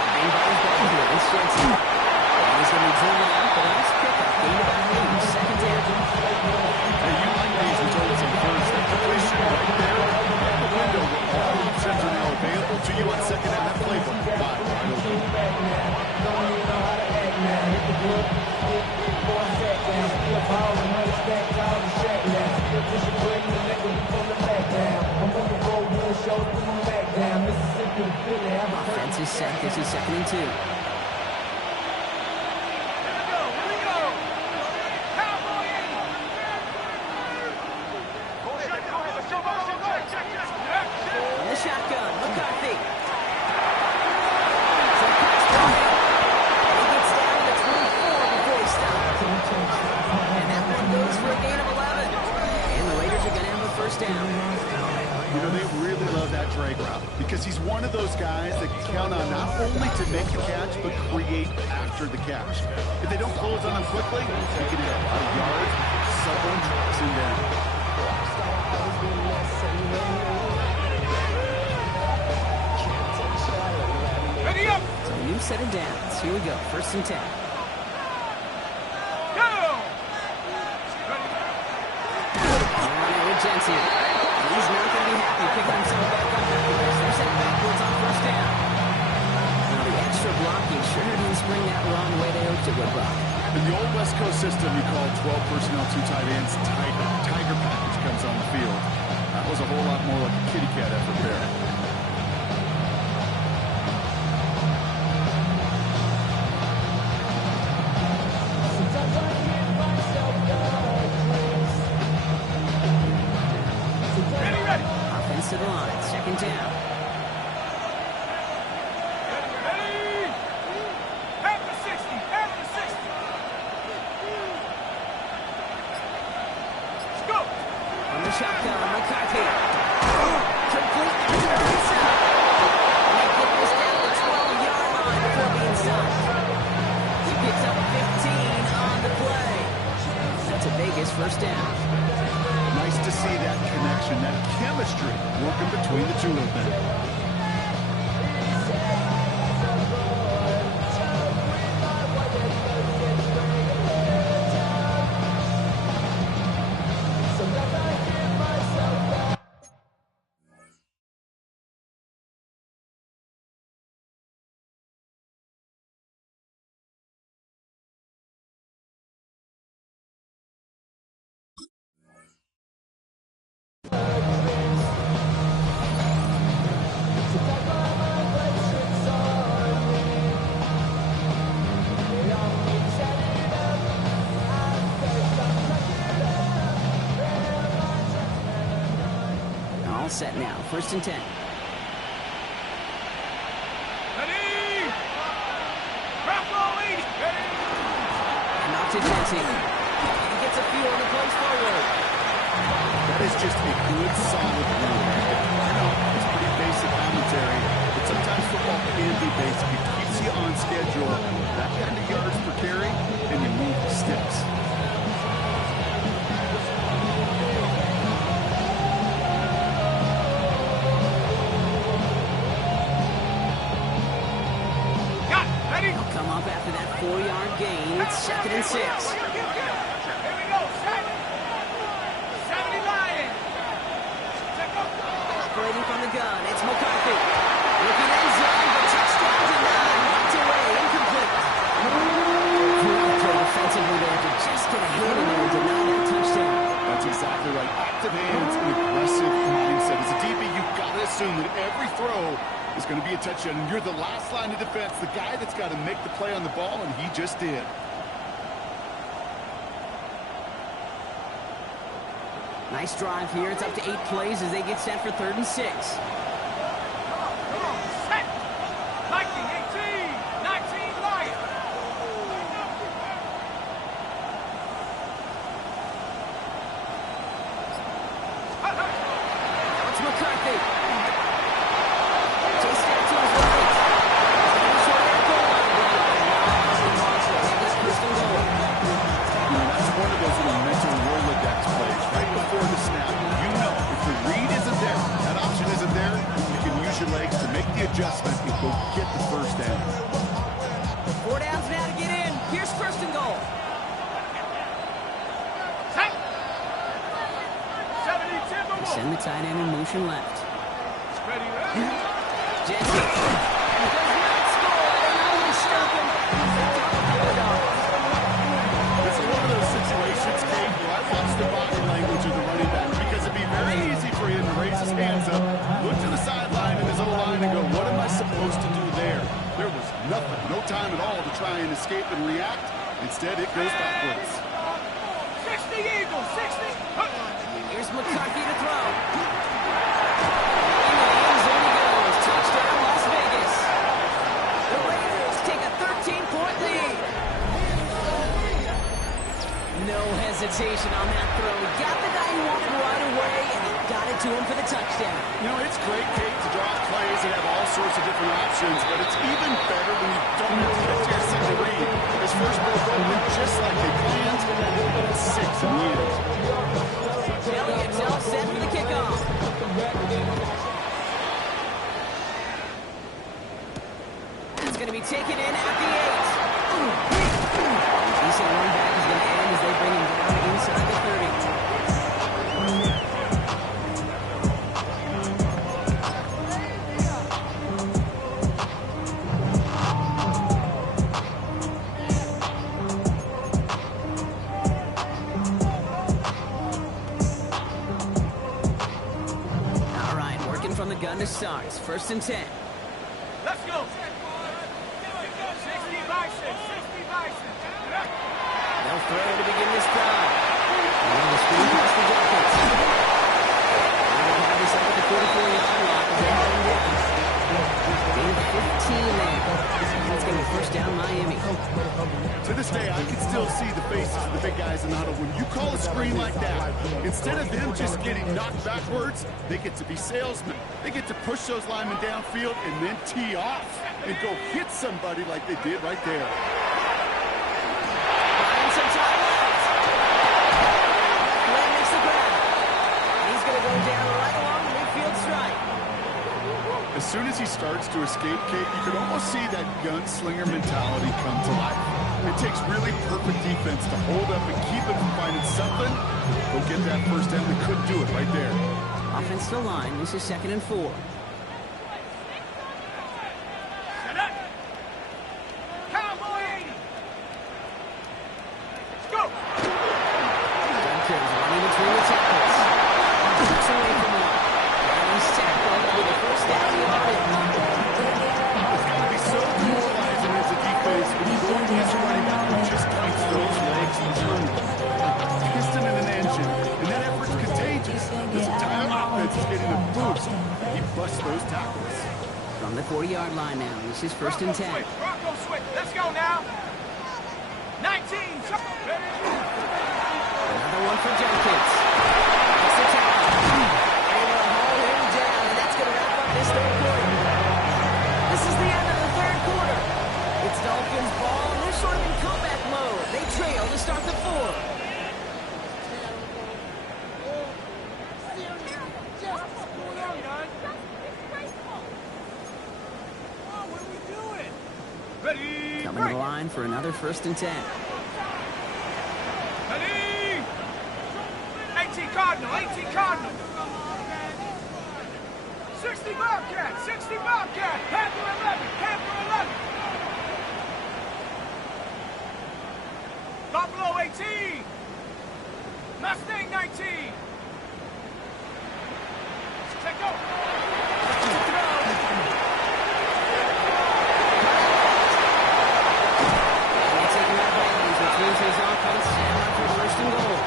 Bang bang bang here. It's Jensen. He's going to be driven out, but nice pickup. Gain about 8, 2nd down. Hey, you like these results in first. That completion right there. The window where all options are now available to you on 2nd down. That playbook. Wide open. Offense is set. This is 2nd and 2. Here we go. Cowboy in. From the shotgun, McCarthy. So pass play. He gets down to 24 before he stops. And that one goes for a gain of 11. And the Raiders are going to have a 1st down. You know, they really love that drag route because he's one of those guys that can count on not only to make the catch, but create after the catch. If they don't close on him quickly, they get a lot of yards. Someone tracks him down. set of downs. Here we go, 1st and 10. Go! Running with Jensen. He's not going to be happy picking himself back up after this. They're set backwards on 1st down. Now the extra blocking sure didn't spring that wrong way they hoped it would, Brock. In the old West Coast system, you call 12 personnel, 2 tight ends, Tiger. Tiger package comes on the field. That was a whole lot more like a kitty cat effort there. Ready. Offense to the line, 2nd down. Ready. Half the 60. Half the 60. Let's go. On the shotgun, McCarthy. Complete inside. They get this down the 12-yard line before being stopped. He picks up 15 on the play. That's a Vegas 1st down. Nice to see that connection, that chemistry working between the two of them. Set now, 1st and 10. Ready. Drop ball 80. Ready. And off to Jensen. He gets a few on the plays forward. That is just a good, solid rule. I know it's pretty basic commentary, but sometimes football can be basic. It keeps you on schedule. That kind of yards per carry, and you move the sticks. Come up after that 4-yard gain. It's 2nd and 6. Here we go. 70 Lions. Operating from the gun. It's McCarthy. Looking end zone, but touchdown denied. Knocked away. Incomplete. Great play defensively there to just get a hit in there and deny that touchdown. That's exactly right. Active hands and aggressive mindset. As a DB, you've got to assume that every throw is going to be a touchdown, and you're the last line of defense, the guy that's got to make the play on the ball, and he just did. Nice drive here. It's up to 8 plays as they get set for 3rd and 6. Come on. Set. 19, 19 Lions. It's McCarthy. Chase down to his right. Short that goal line. That's one of those little mental Rolodex plays right before the snap. You know, if the read isn't there, that option isn't there, you can use your legs to make the adjustment and go get the 1st down. 4 downs now to get in. Here's 1st and goal. Set. 70 Timberwolves. Send the tight end in motion left. Ready. Jensen does not score. They know to stop him. This is one of those situations, Kate, where I watch the body language of the running back because it'd be very easy for him to raise his hands up, look to the sideline in his own line and go, what am I supposed to do there? There was nothing, no time at all to try and escape and react. Instead, it goes backwards. 60 Eagles, 60. Here's McCarthy to throw. In the end zone he goes. Touchdown, Las Vegas. The Raiders take a 13-point lead. No hesitation on that throw. He got the guy he wanted right away, and he got it to him for the touchdown. You know, it's great, Kate, to draw plays and have all sorts of different options, but it's even better when you don't have to get to your second read. His first ball going just like they planned, and it's 6 in the end. Elliott all set for the kickoff. It's going to be we take it in at the 8. Decent run back is going to end as they bring him down inside the 30. To start. It's 1st and 10. Let's go. 60 Bison. 60 Bison. They'll throw to begin this drive. And the screen past the Dolphins. They'll have this up at the 44-yard line as they're heading down. Gain of 15 there. That's going to be 1st down Miami. To this day, I can still see the faces of the big guys in the huddle. When you call a screen like that, instead of them just getting knocked backwards, they get to be salesmen. They get to push those linemen downfield and then tee off and go hit somebody like they did right there. Buying some time left. Glenn makes the grab. He's going to go down right along the midfield stripe. As soon as he starts to escape, Kate, you can almost see that gunslinger mentality come to life. It takes really perfect defense to hold up and keep him from finding something. Go get that 1st down. They couldn't do it right there. Offensive line, this is 2nd and 4. Set up. Cowboy 80. Let's go. Dunkins running between the tackles. Kicks away from one. And he's tackled with a 1st down yardage. It's got to be so demoralizing as a defense when you go against a running back who just bites those legs eternally. Piston in an engine, and that effort's contagious. This entire offense is getting a boost. He busts those tackles. From the 40-yard line now, this is 1st and 10. Bronco switch. Let's go now. 19. Another one for Dunkins. That's the tackle. They will haul him down, and that's going to wrap up this 3rd quarter. This is the end of the 3rd quarter. It's Dolphins ball, and they're sort of in comeback mode. They trail to start the 4th. Ready. Coming to the line for another 1st and 10. Ready. 18 Cardinal. 18 Cardinal. 60 Bobcat. 60 Bobcat. Panther 11. Panther 11. Buffalo 18. Mustang 19. Check go. His offense for 1st and goal.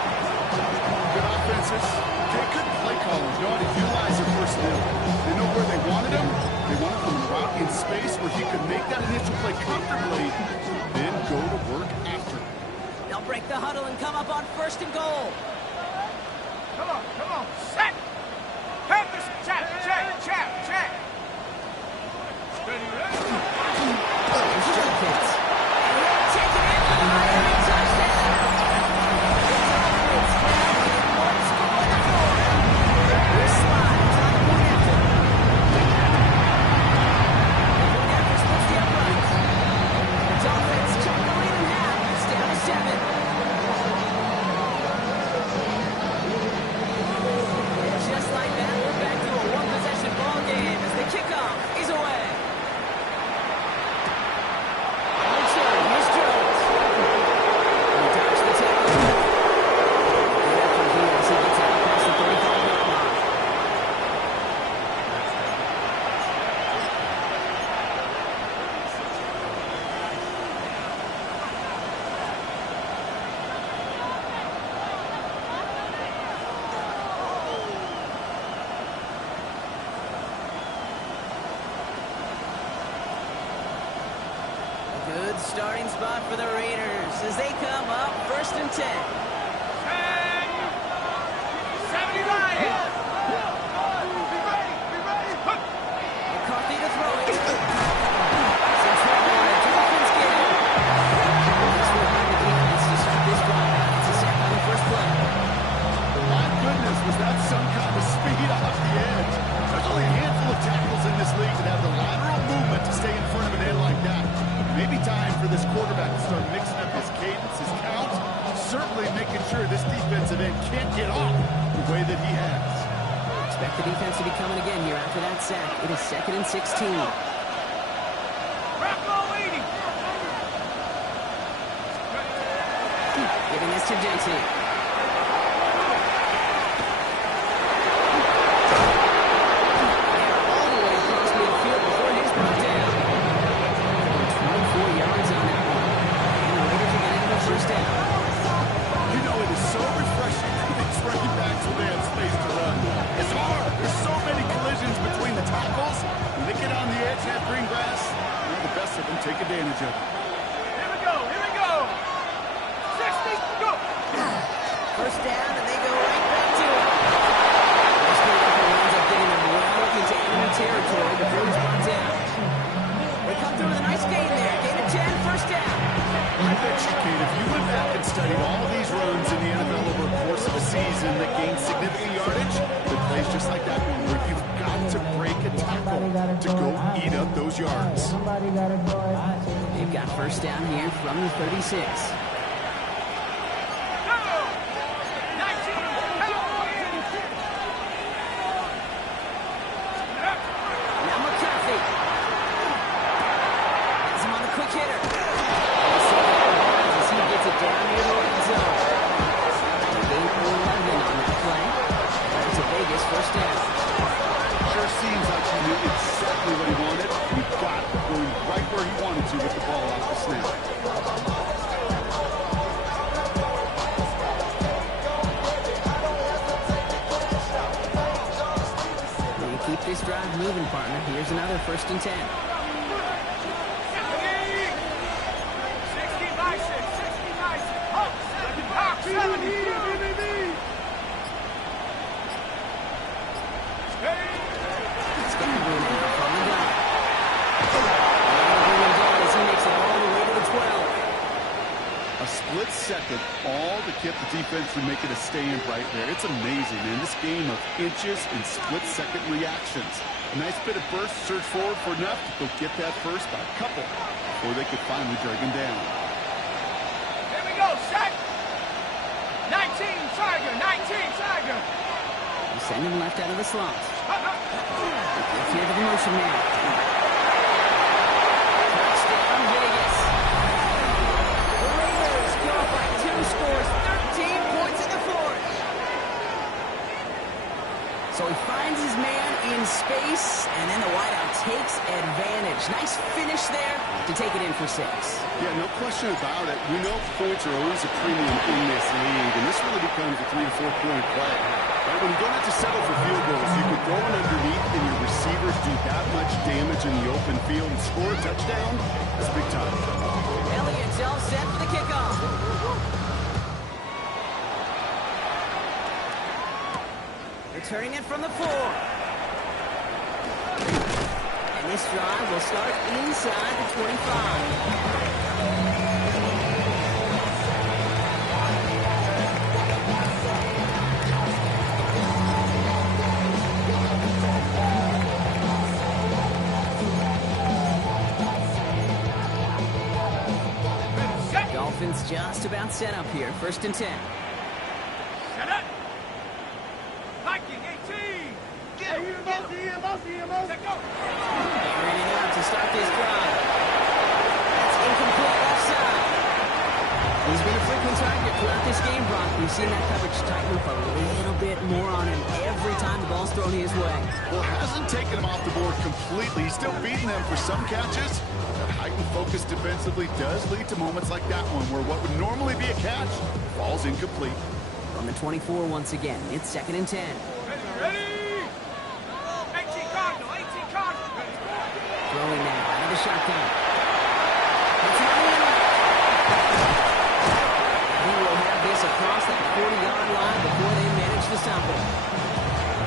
Good offenses. They couldn't play calling. You ought to utilize their personnel. They know where they wanted him. They wanted him right in space where he could make that initial play comfortably, then go to work after. They'll break the huddle and come up on 1st and goal. Come on, come on. Set. Panthers. Check, check, check, check. Ready, ready. Here's Dunkins. And he'll take it in for the Miami touchdown. The Dolphins now within 1 score in the 4th. Here's Slides on point after. The point after splits the uprights. The Dolphins cut the lead in half. It's down to 7. And just like that, we're back to a one-possession ball game as the kickoff is away. Here's Jones. He dodged the tackle. And after he gets out past the 35-yard line. Good starting spot for the Raiders as they come up 1st and 10. 70 Ryan. Be ready, be ready. McCarthy to throw it. Some trouble on the Dolphins get it. He's behind the defense to start this drive. It's a sack on the 1st play. My goodness, was that some kind of speed off the edge? There's only a handful of tackles in this league that have the lateral movement to stay in front of an end like that. this defensive end can't get off the way that he has. Expect the defense to be coming again here after that sack. It is 2nd and 16. Giving this to Dempsey. All the way across midfield before he's brought down. 24 yards on that one. And the Raiders are going to have a first down. You know, it is so refreshing for these running backs when they have space to run. It's hard. There's so many collisions between the tackles. When they get on the edge, that green grass, the best of them take advantage of it. Here we go. 60, go. First down, and they go right back to it. This ends up getting them well into enemy territory before he's brought down. They come through with a nice gain there. Gain of 10, first down. I bet you, Kate, if you went back and studied all these runs in the NFL over the course of a season that gained significant yardage, there are plays just like that one where you've got to break a tackle to go eat up those yards. They've got first down here from the 36. Now McCarthy. Has him on the quick hitter. As he gets it down near the red zone. Gain 11 on that play. It's a Vegas first down. Sure seems like he knew exactly what he wanted. He got it going right where he wanted to with the ball off the snap. Keep this drive moving, partner. Here's another 1st and 10. 60 by 6. Hawk 70. It's going to be now from the gun. As he makes it all the way to the 12. A split second, all to keep the defense from making a stand right there. It's amazing, man. This game of inches and split-second reactions. A nice bit of burst, surge forward for enough to go get that first by a couple before they could finally drag him down. Here we go, set. 19, Tiger. You send him left out of the slot. Gets here to the motion man. Touchdown, Vegas. The Raiders go up by 2 scores, 13 points in the 4th. So he finds his man in space, and then the wideout takes advantage. Nice finish there to take it in for 6. Yeah, no question about it. We know points are always a premium in this league, and this really becomes a 3 to 4 point play. Right, when you don't have to settle for field goals, you can throw it underneath, and your receivers do that much damage in the open field and score a touchdown. That's big time. Elliott's all set for the kickoff. Returning it from the 4. And this drive will start inside the 25. Dolphins just about set up here. 1st and 10. Set up. Viking 18. Get him. Let go. Airing it out to start this drive. That's incomplete left side. He's been a frequent target throughout this game, Brock. We've seen that coverage tighten up a little bit more on him every time the ball's thrown his way. Well, hasn't taken him off the board completely. He's still beating them for some catches. That heightened focus defensively does lead to moments like that one where what would normally be a catch falls incomplete. From the 24 once again, it's 2nd and 10. Ready. 18 Cardinal. Throwing now out of the shotgun. He will have this across that 40-yard line before they manage to stop him.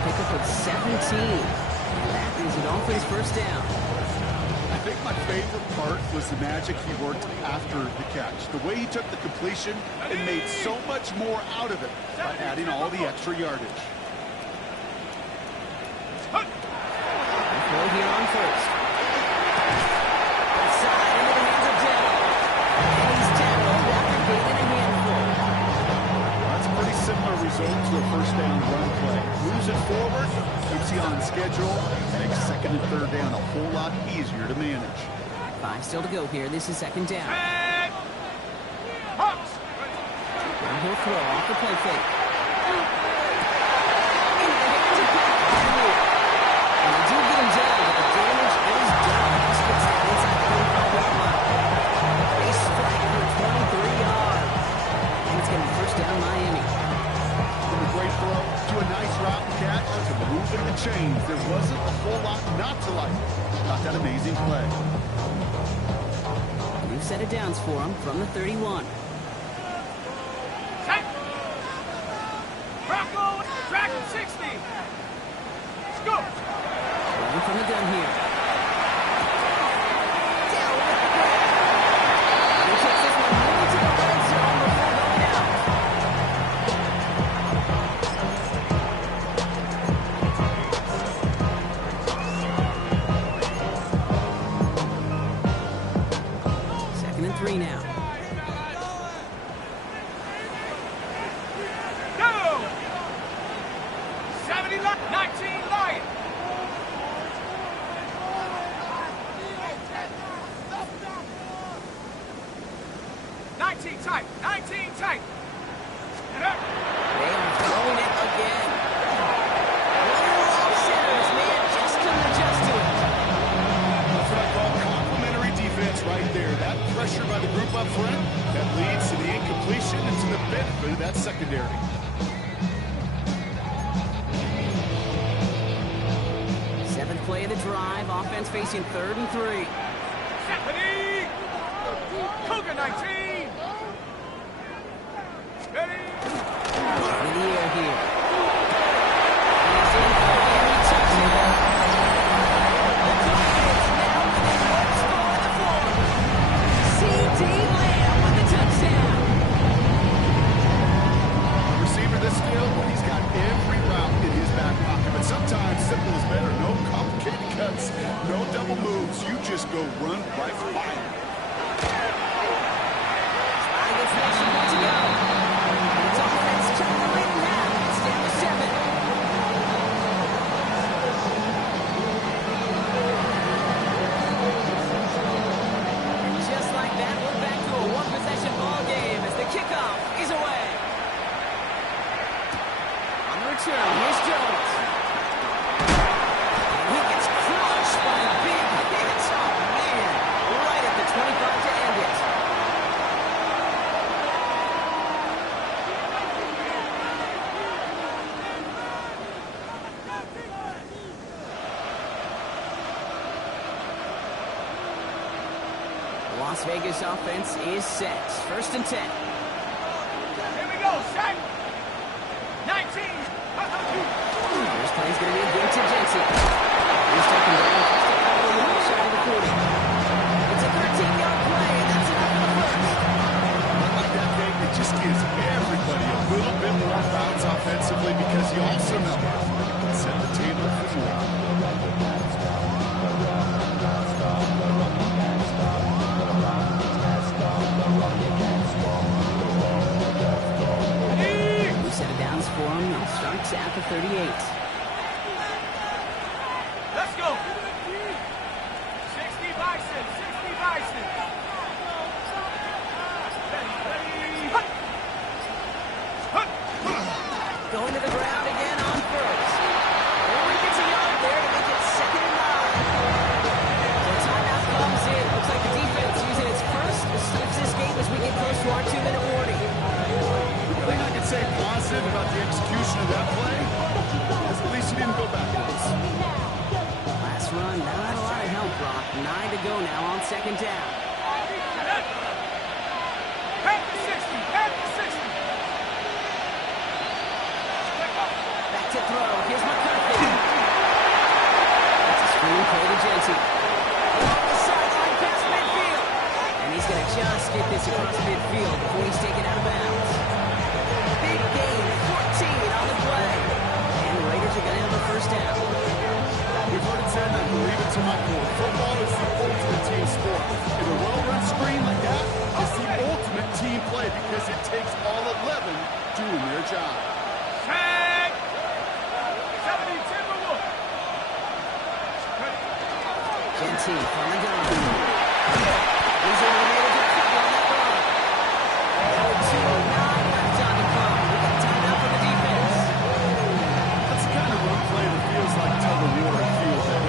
Pickup of 17. And that is the Dolphins' first down. I think my favorite part was the magic he worked after the catch. The way he took the completion and made so much more out of it by adding all the extra yardage. Throw here on first. Outside into the hands of Dell. And he's tackled after gaining a handful. That's a easy on schedule. Makes second and third down a whole lot easier to manage. 5 still to go here. This is second down. Hops. Now he'll throw off the play fake. And they do get him down, but the damage is done. He gets that inside the 35-yard line. A strike for 23 yards. And it's going to be first down Miami. From a great throw to a nice route and catch to moving the chains. There wasn't a whole lot not to like about that amazing play. New set of downs for him from the 31. Set. Rocco, Dragon 60. Let's go. Running from the gun here. Down with the grab. And he takes this one really to the red zone before going out. Second and 3 now. Go. 70, 19 Lion. Tight. 19 tight. And up. They are throwing it again. Centers, man, just couldn't adjust to it. That's what I call complimentary defense right there. That pressure by the group up front, that leads to the incompletion and to the benefit of that secondary. Seventh play of the drive. Offense facing 3rd and 3. Stephanie. Cougar 19. Ready. In the air here. He's in for any touchdown. The Dolphins now within one score of the floor. C.D. Lamb with the touchdown. Receiver this skill, he's got every route in his back pocket. But sometimes simple is better. No complicated cuts, no double moves. You just go run right by him. Against Nation, one to go. The Dolphins cut the lead in half. It's down to 7. And just like that, we're back to a one-possession ball game as the kickoff is away. On the return, here's Jones. And he gets crushed by a big hit. Oh, man. Right at the 25 to end it. Las Vegas offense is set. 1st and 10. Here we go. Set. 19. First play's going to be a give to Jensen. He's taking down just a couple of yards shy of the 40. It's a 13-yard play, and that's enough for the first. Like that game, it just gives everybody a little bit more bounce offensively because you also know you can set the table for more. We set it downs for him. He starts at the 38. Let's go. 60 Bison. 60 Bison. Ready. Hut. Hut. Going to the ground again on first. Oh, he gets a yard there to make it 2nd and 9. The timeout comes in. Looks like the defense using its first to sniff this game as we get close to our 2-minute warning. The thing I can say positive about the execution of that play is at least you didn't go backwards. Last run, not a lot of help, Brock. 9 to go now on 2nd down. Back to 60. Back to 60. Back to throw. Here's McCarthy. That's a screen play to Jensen. Along the sideline past midfield. And he's going to just get this across midfield before he's taken out of bounds. Big gain, 14 on the play. And the Raiders are going to have a first down. We've heard it said, and I believe it to my core. Football is the ultimate team sport. In a well-run screen like that, it's the ultimate team play because it takes all 11 doing their job. Tag. 70 Timberwolves. Genty from the gun. He's eliminated the cover on that run. 2:09 left on the clock. We got timeout for the defense. That's the kind of run play that feels like tug of war at field day.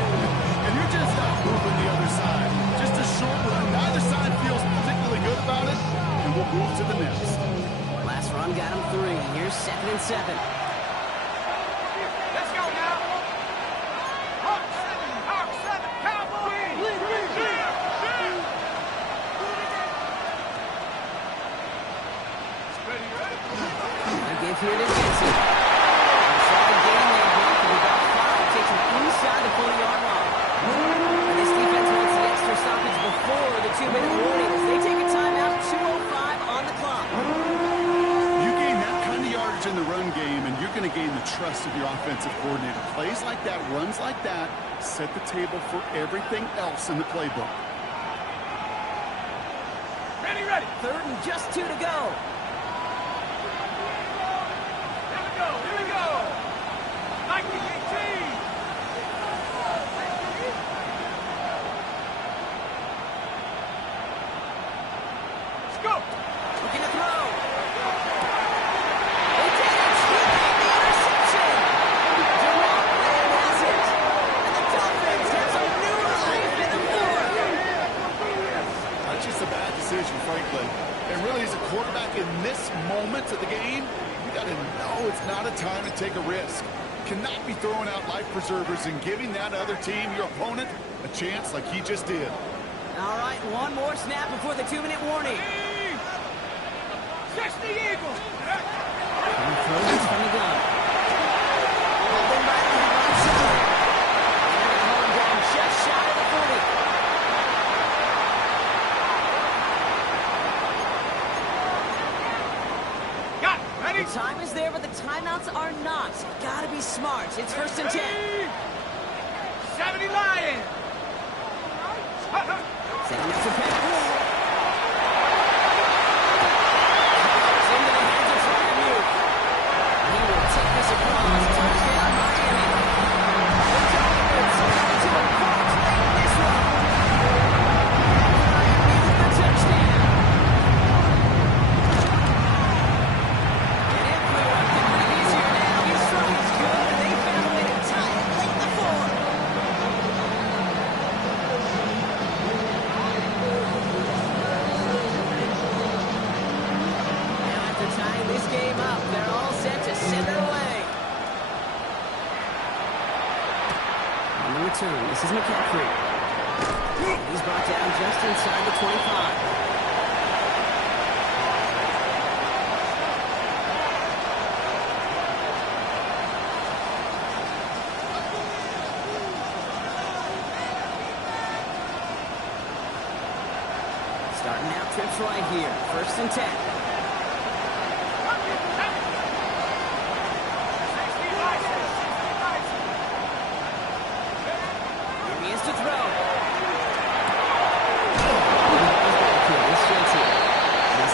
And you're just not moving the other side. Just a short run. Neither side feels particularly good about it, and we'll move to the next. Last run got him 3. Here's 2nd and 7. Let's go now. Hawk 7, Cowboys. Give here to Genty. Solid gain there, blocking about 5. Takes him inside the 40-yard line. And this defense wants the extra stoppage before the 2-minute warning as they take a timeout. 2:05 on the clock. You gain that kind of yardage in the run game, and you're going to gain the trust of your offensive coordinator. Plays like that, runs like that, set the table for everything else in the playbook. Ready. 3rd and just 2 to go. Here we go. 1918. Let's go. Looking to throw. They did it. He made the interception. Jerome Land has it. And the Dolphins have some new life in the 4th. That's just a bad decision, frankly. And really, as a quarterback in this moment of the game, you got to know it's not a time to take a risk. Cannot be throwing out life preservers and giving that other team, your opponent, a chance like he just did. All right, one more snap before the 2-minute warning. 60 Eagles. And throws from the gun. Holding by the right side. And they're going down just shy of the 40. Got it. Ready? The time is there, but the timeouts are not. Gotta be smart. It's 1st and 10. 70 Lions. Setting up to pass. It's into the hands of Frymuth. He will take this across. Touchdown, Miami. The Dolphins come to a point late in this one. Frymuth the touchdown. And if we want to bring easier now, his strike is good, and they found a way to tie it late in the 4th. Tying this game up, they're all set to send it away. On the return, this is McCaffrey. He's brought down just inside the 25. Starting out trips right here, 1st and 10. To throw. He's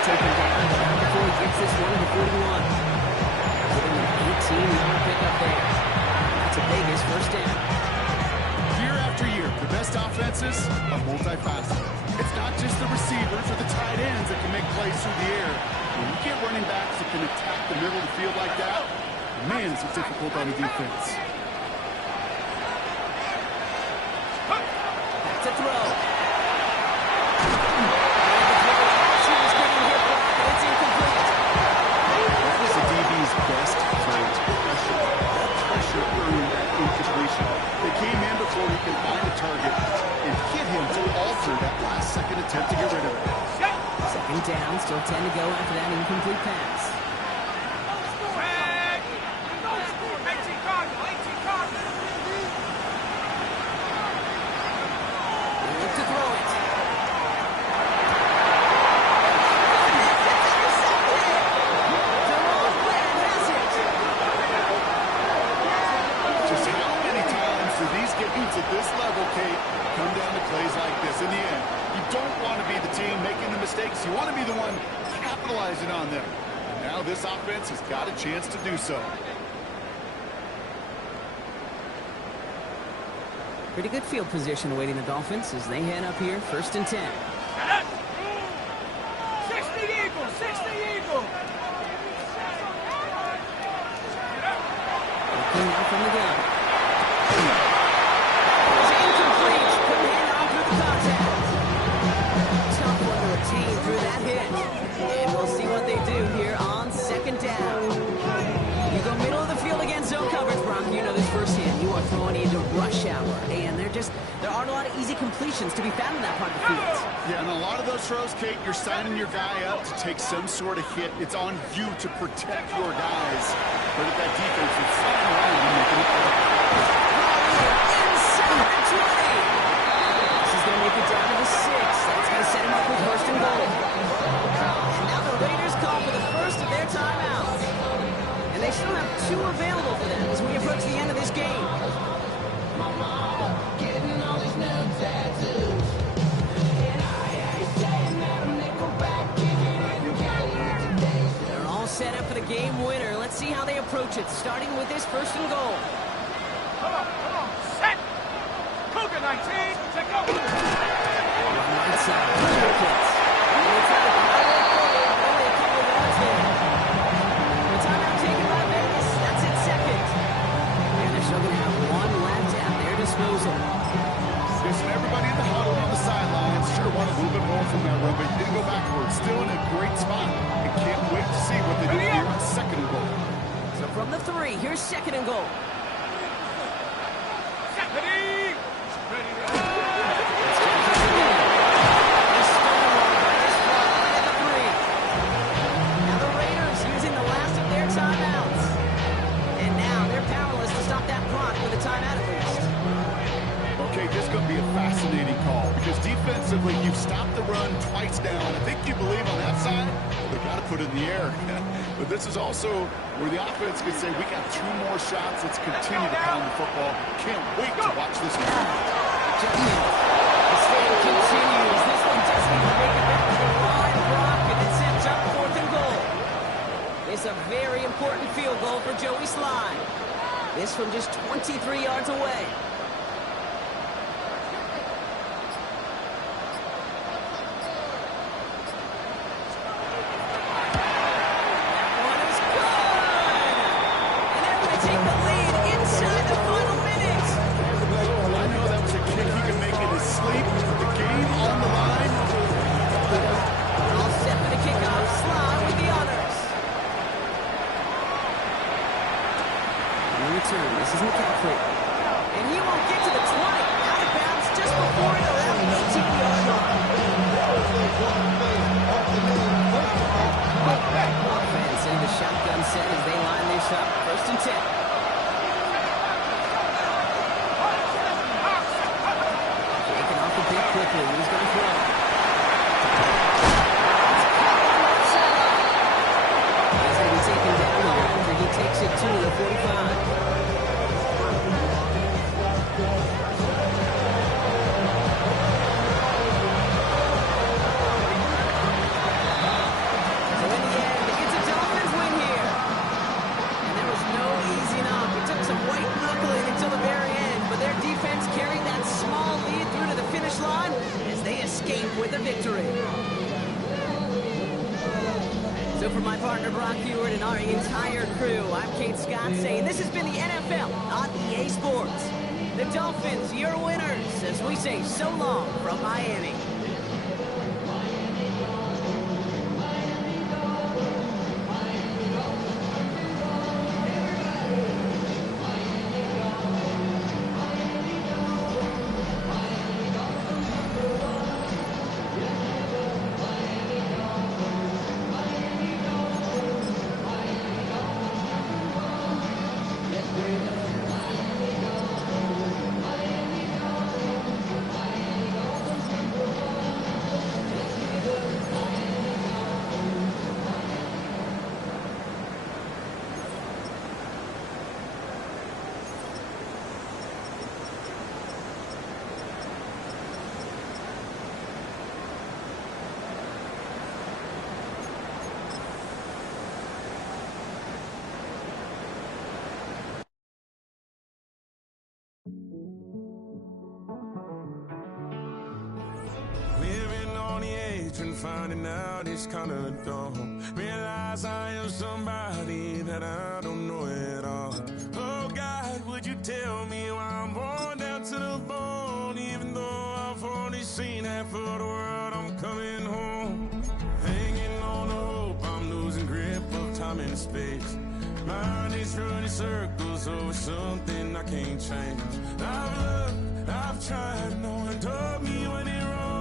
taken down before he gets this one to 41. Giving an 18-yard pickup there. That's a Vegas 1st down. Year after year, the best offenses are multifaceted. It's not just the receivers or the tight ends that can make plays through the air. When you get running backs that can attack the middle of the field like that, man, is it difficult on the defense. To throw. And the throw as he was getting hit block, and it's incomplete. That was the DB's best friend. Pressure. That pressure earned that incompletion. They came in before he could find a target and hit him to alter that last-second attempt to get rid of it. 2nd down, still 10 to go after that incomplete pass. To throw it. Just how many times do these games at this level, Kate, come down to plays like this? In the end, you don't want to be the team making the mistakes. You want to be the one capitalizing on them. And now this offense has got a chance to do so. Pretty good field position awaiting the Dolphins as they head up here, 1st and 10. 60 Eagle, 60 Eagle. Looking out from the gun. That was incomplete. Couldn't hand off with the contact. Tough one to retain through that hit. And we'll see what they do here on 2nd down. You go middle of the field against zone coverage, Brock. You know this firsthand. You are throwing into rush hour. And there aren't a lot of easy completions to be found in that part of the field. Yeah, and a lot of those throws, Kate, you're signing your guy up to take some sort of hit. It's on you to protect your guys. But at that defense, it's flying around and making it play. Inside the 20. This is going to make it down to the 6. That's going to set him up with 1st and goal. And now the Raiders call for the first of their timeouts. And they still have 2 available for them as we approach the end of this game. They're all set up for the game winner. Let's see how they approach it, starting with this 1st and goal. Come on, set. Cougar 19, take go. Right side, kids. And they try to power it forward, only a couple of yards there. The timeout taken by Vegas. That's its 2nd. And they're still going to have 1 left at their disposal. Listen, everybody in the huddle on the sidelines sure want to move it more from that run, but you didn't go backwards. Still in a great spot. And can't wait to see what they do here on 2nd and goal. So from the 3, here's 2nd and goal. Ready? Ready, ready. Now the Raiders using the last of their timeouts. And now they're powerless to stop that clock with a timeout at least. Okay, this is going to be a fascinating call because defensively, you've stopped the run twice down. I think you believe on that side, they got to put it in the air. But this is also where the offense can say, we got 2 more shots. Let's continue to pound the football. Can't wait to watch this one. The stand continues. This one just needs to make it back to the line block, and it sets up 4th and goal. It's a very important field goal for Joey Slye. This from just 23 yards away. This is McCaffrey. And he won't get to the 20. Out of bounds just before it around the 18-yard line. Offense in the shotgun set as they line this up. 1st and 10. Taking off the pick quickly. He's going to throw. He's going to be taken down here after he takes it to the 45. With a victory. So for my partner Brock Heward and our entire crew, I'm Kate Scott saying this has been the NFL on EA Sports. The Dolphins, your winners, as we say so long from Miami. finding out it's kinda dumb. Realize I am somebody that I don't know at all. Oh God, would you tell me why I'm born down to the bone? Even though I've only seen half of the world, I'm coming home. Hanging on the hope, I'm losing grip of time and space. Mind is running circles over something I can't change. I've looked, I've tried, no one told me when it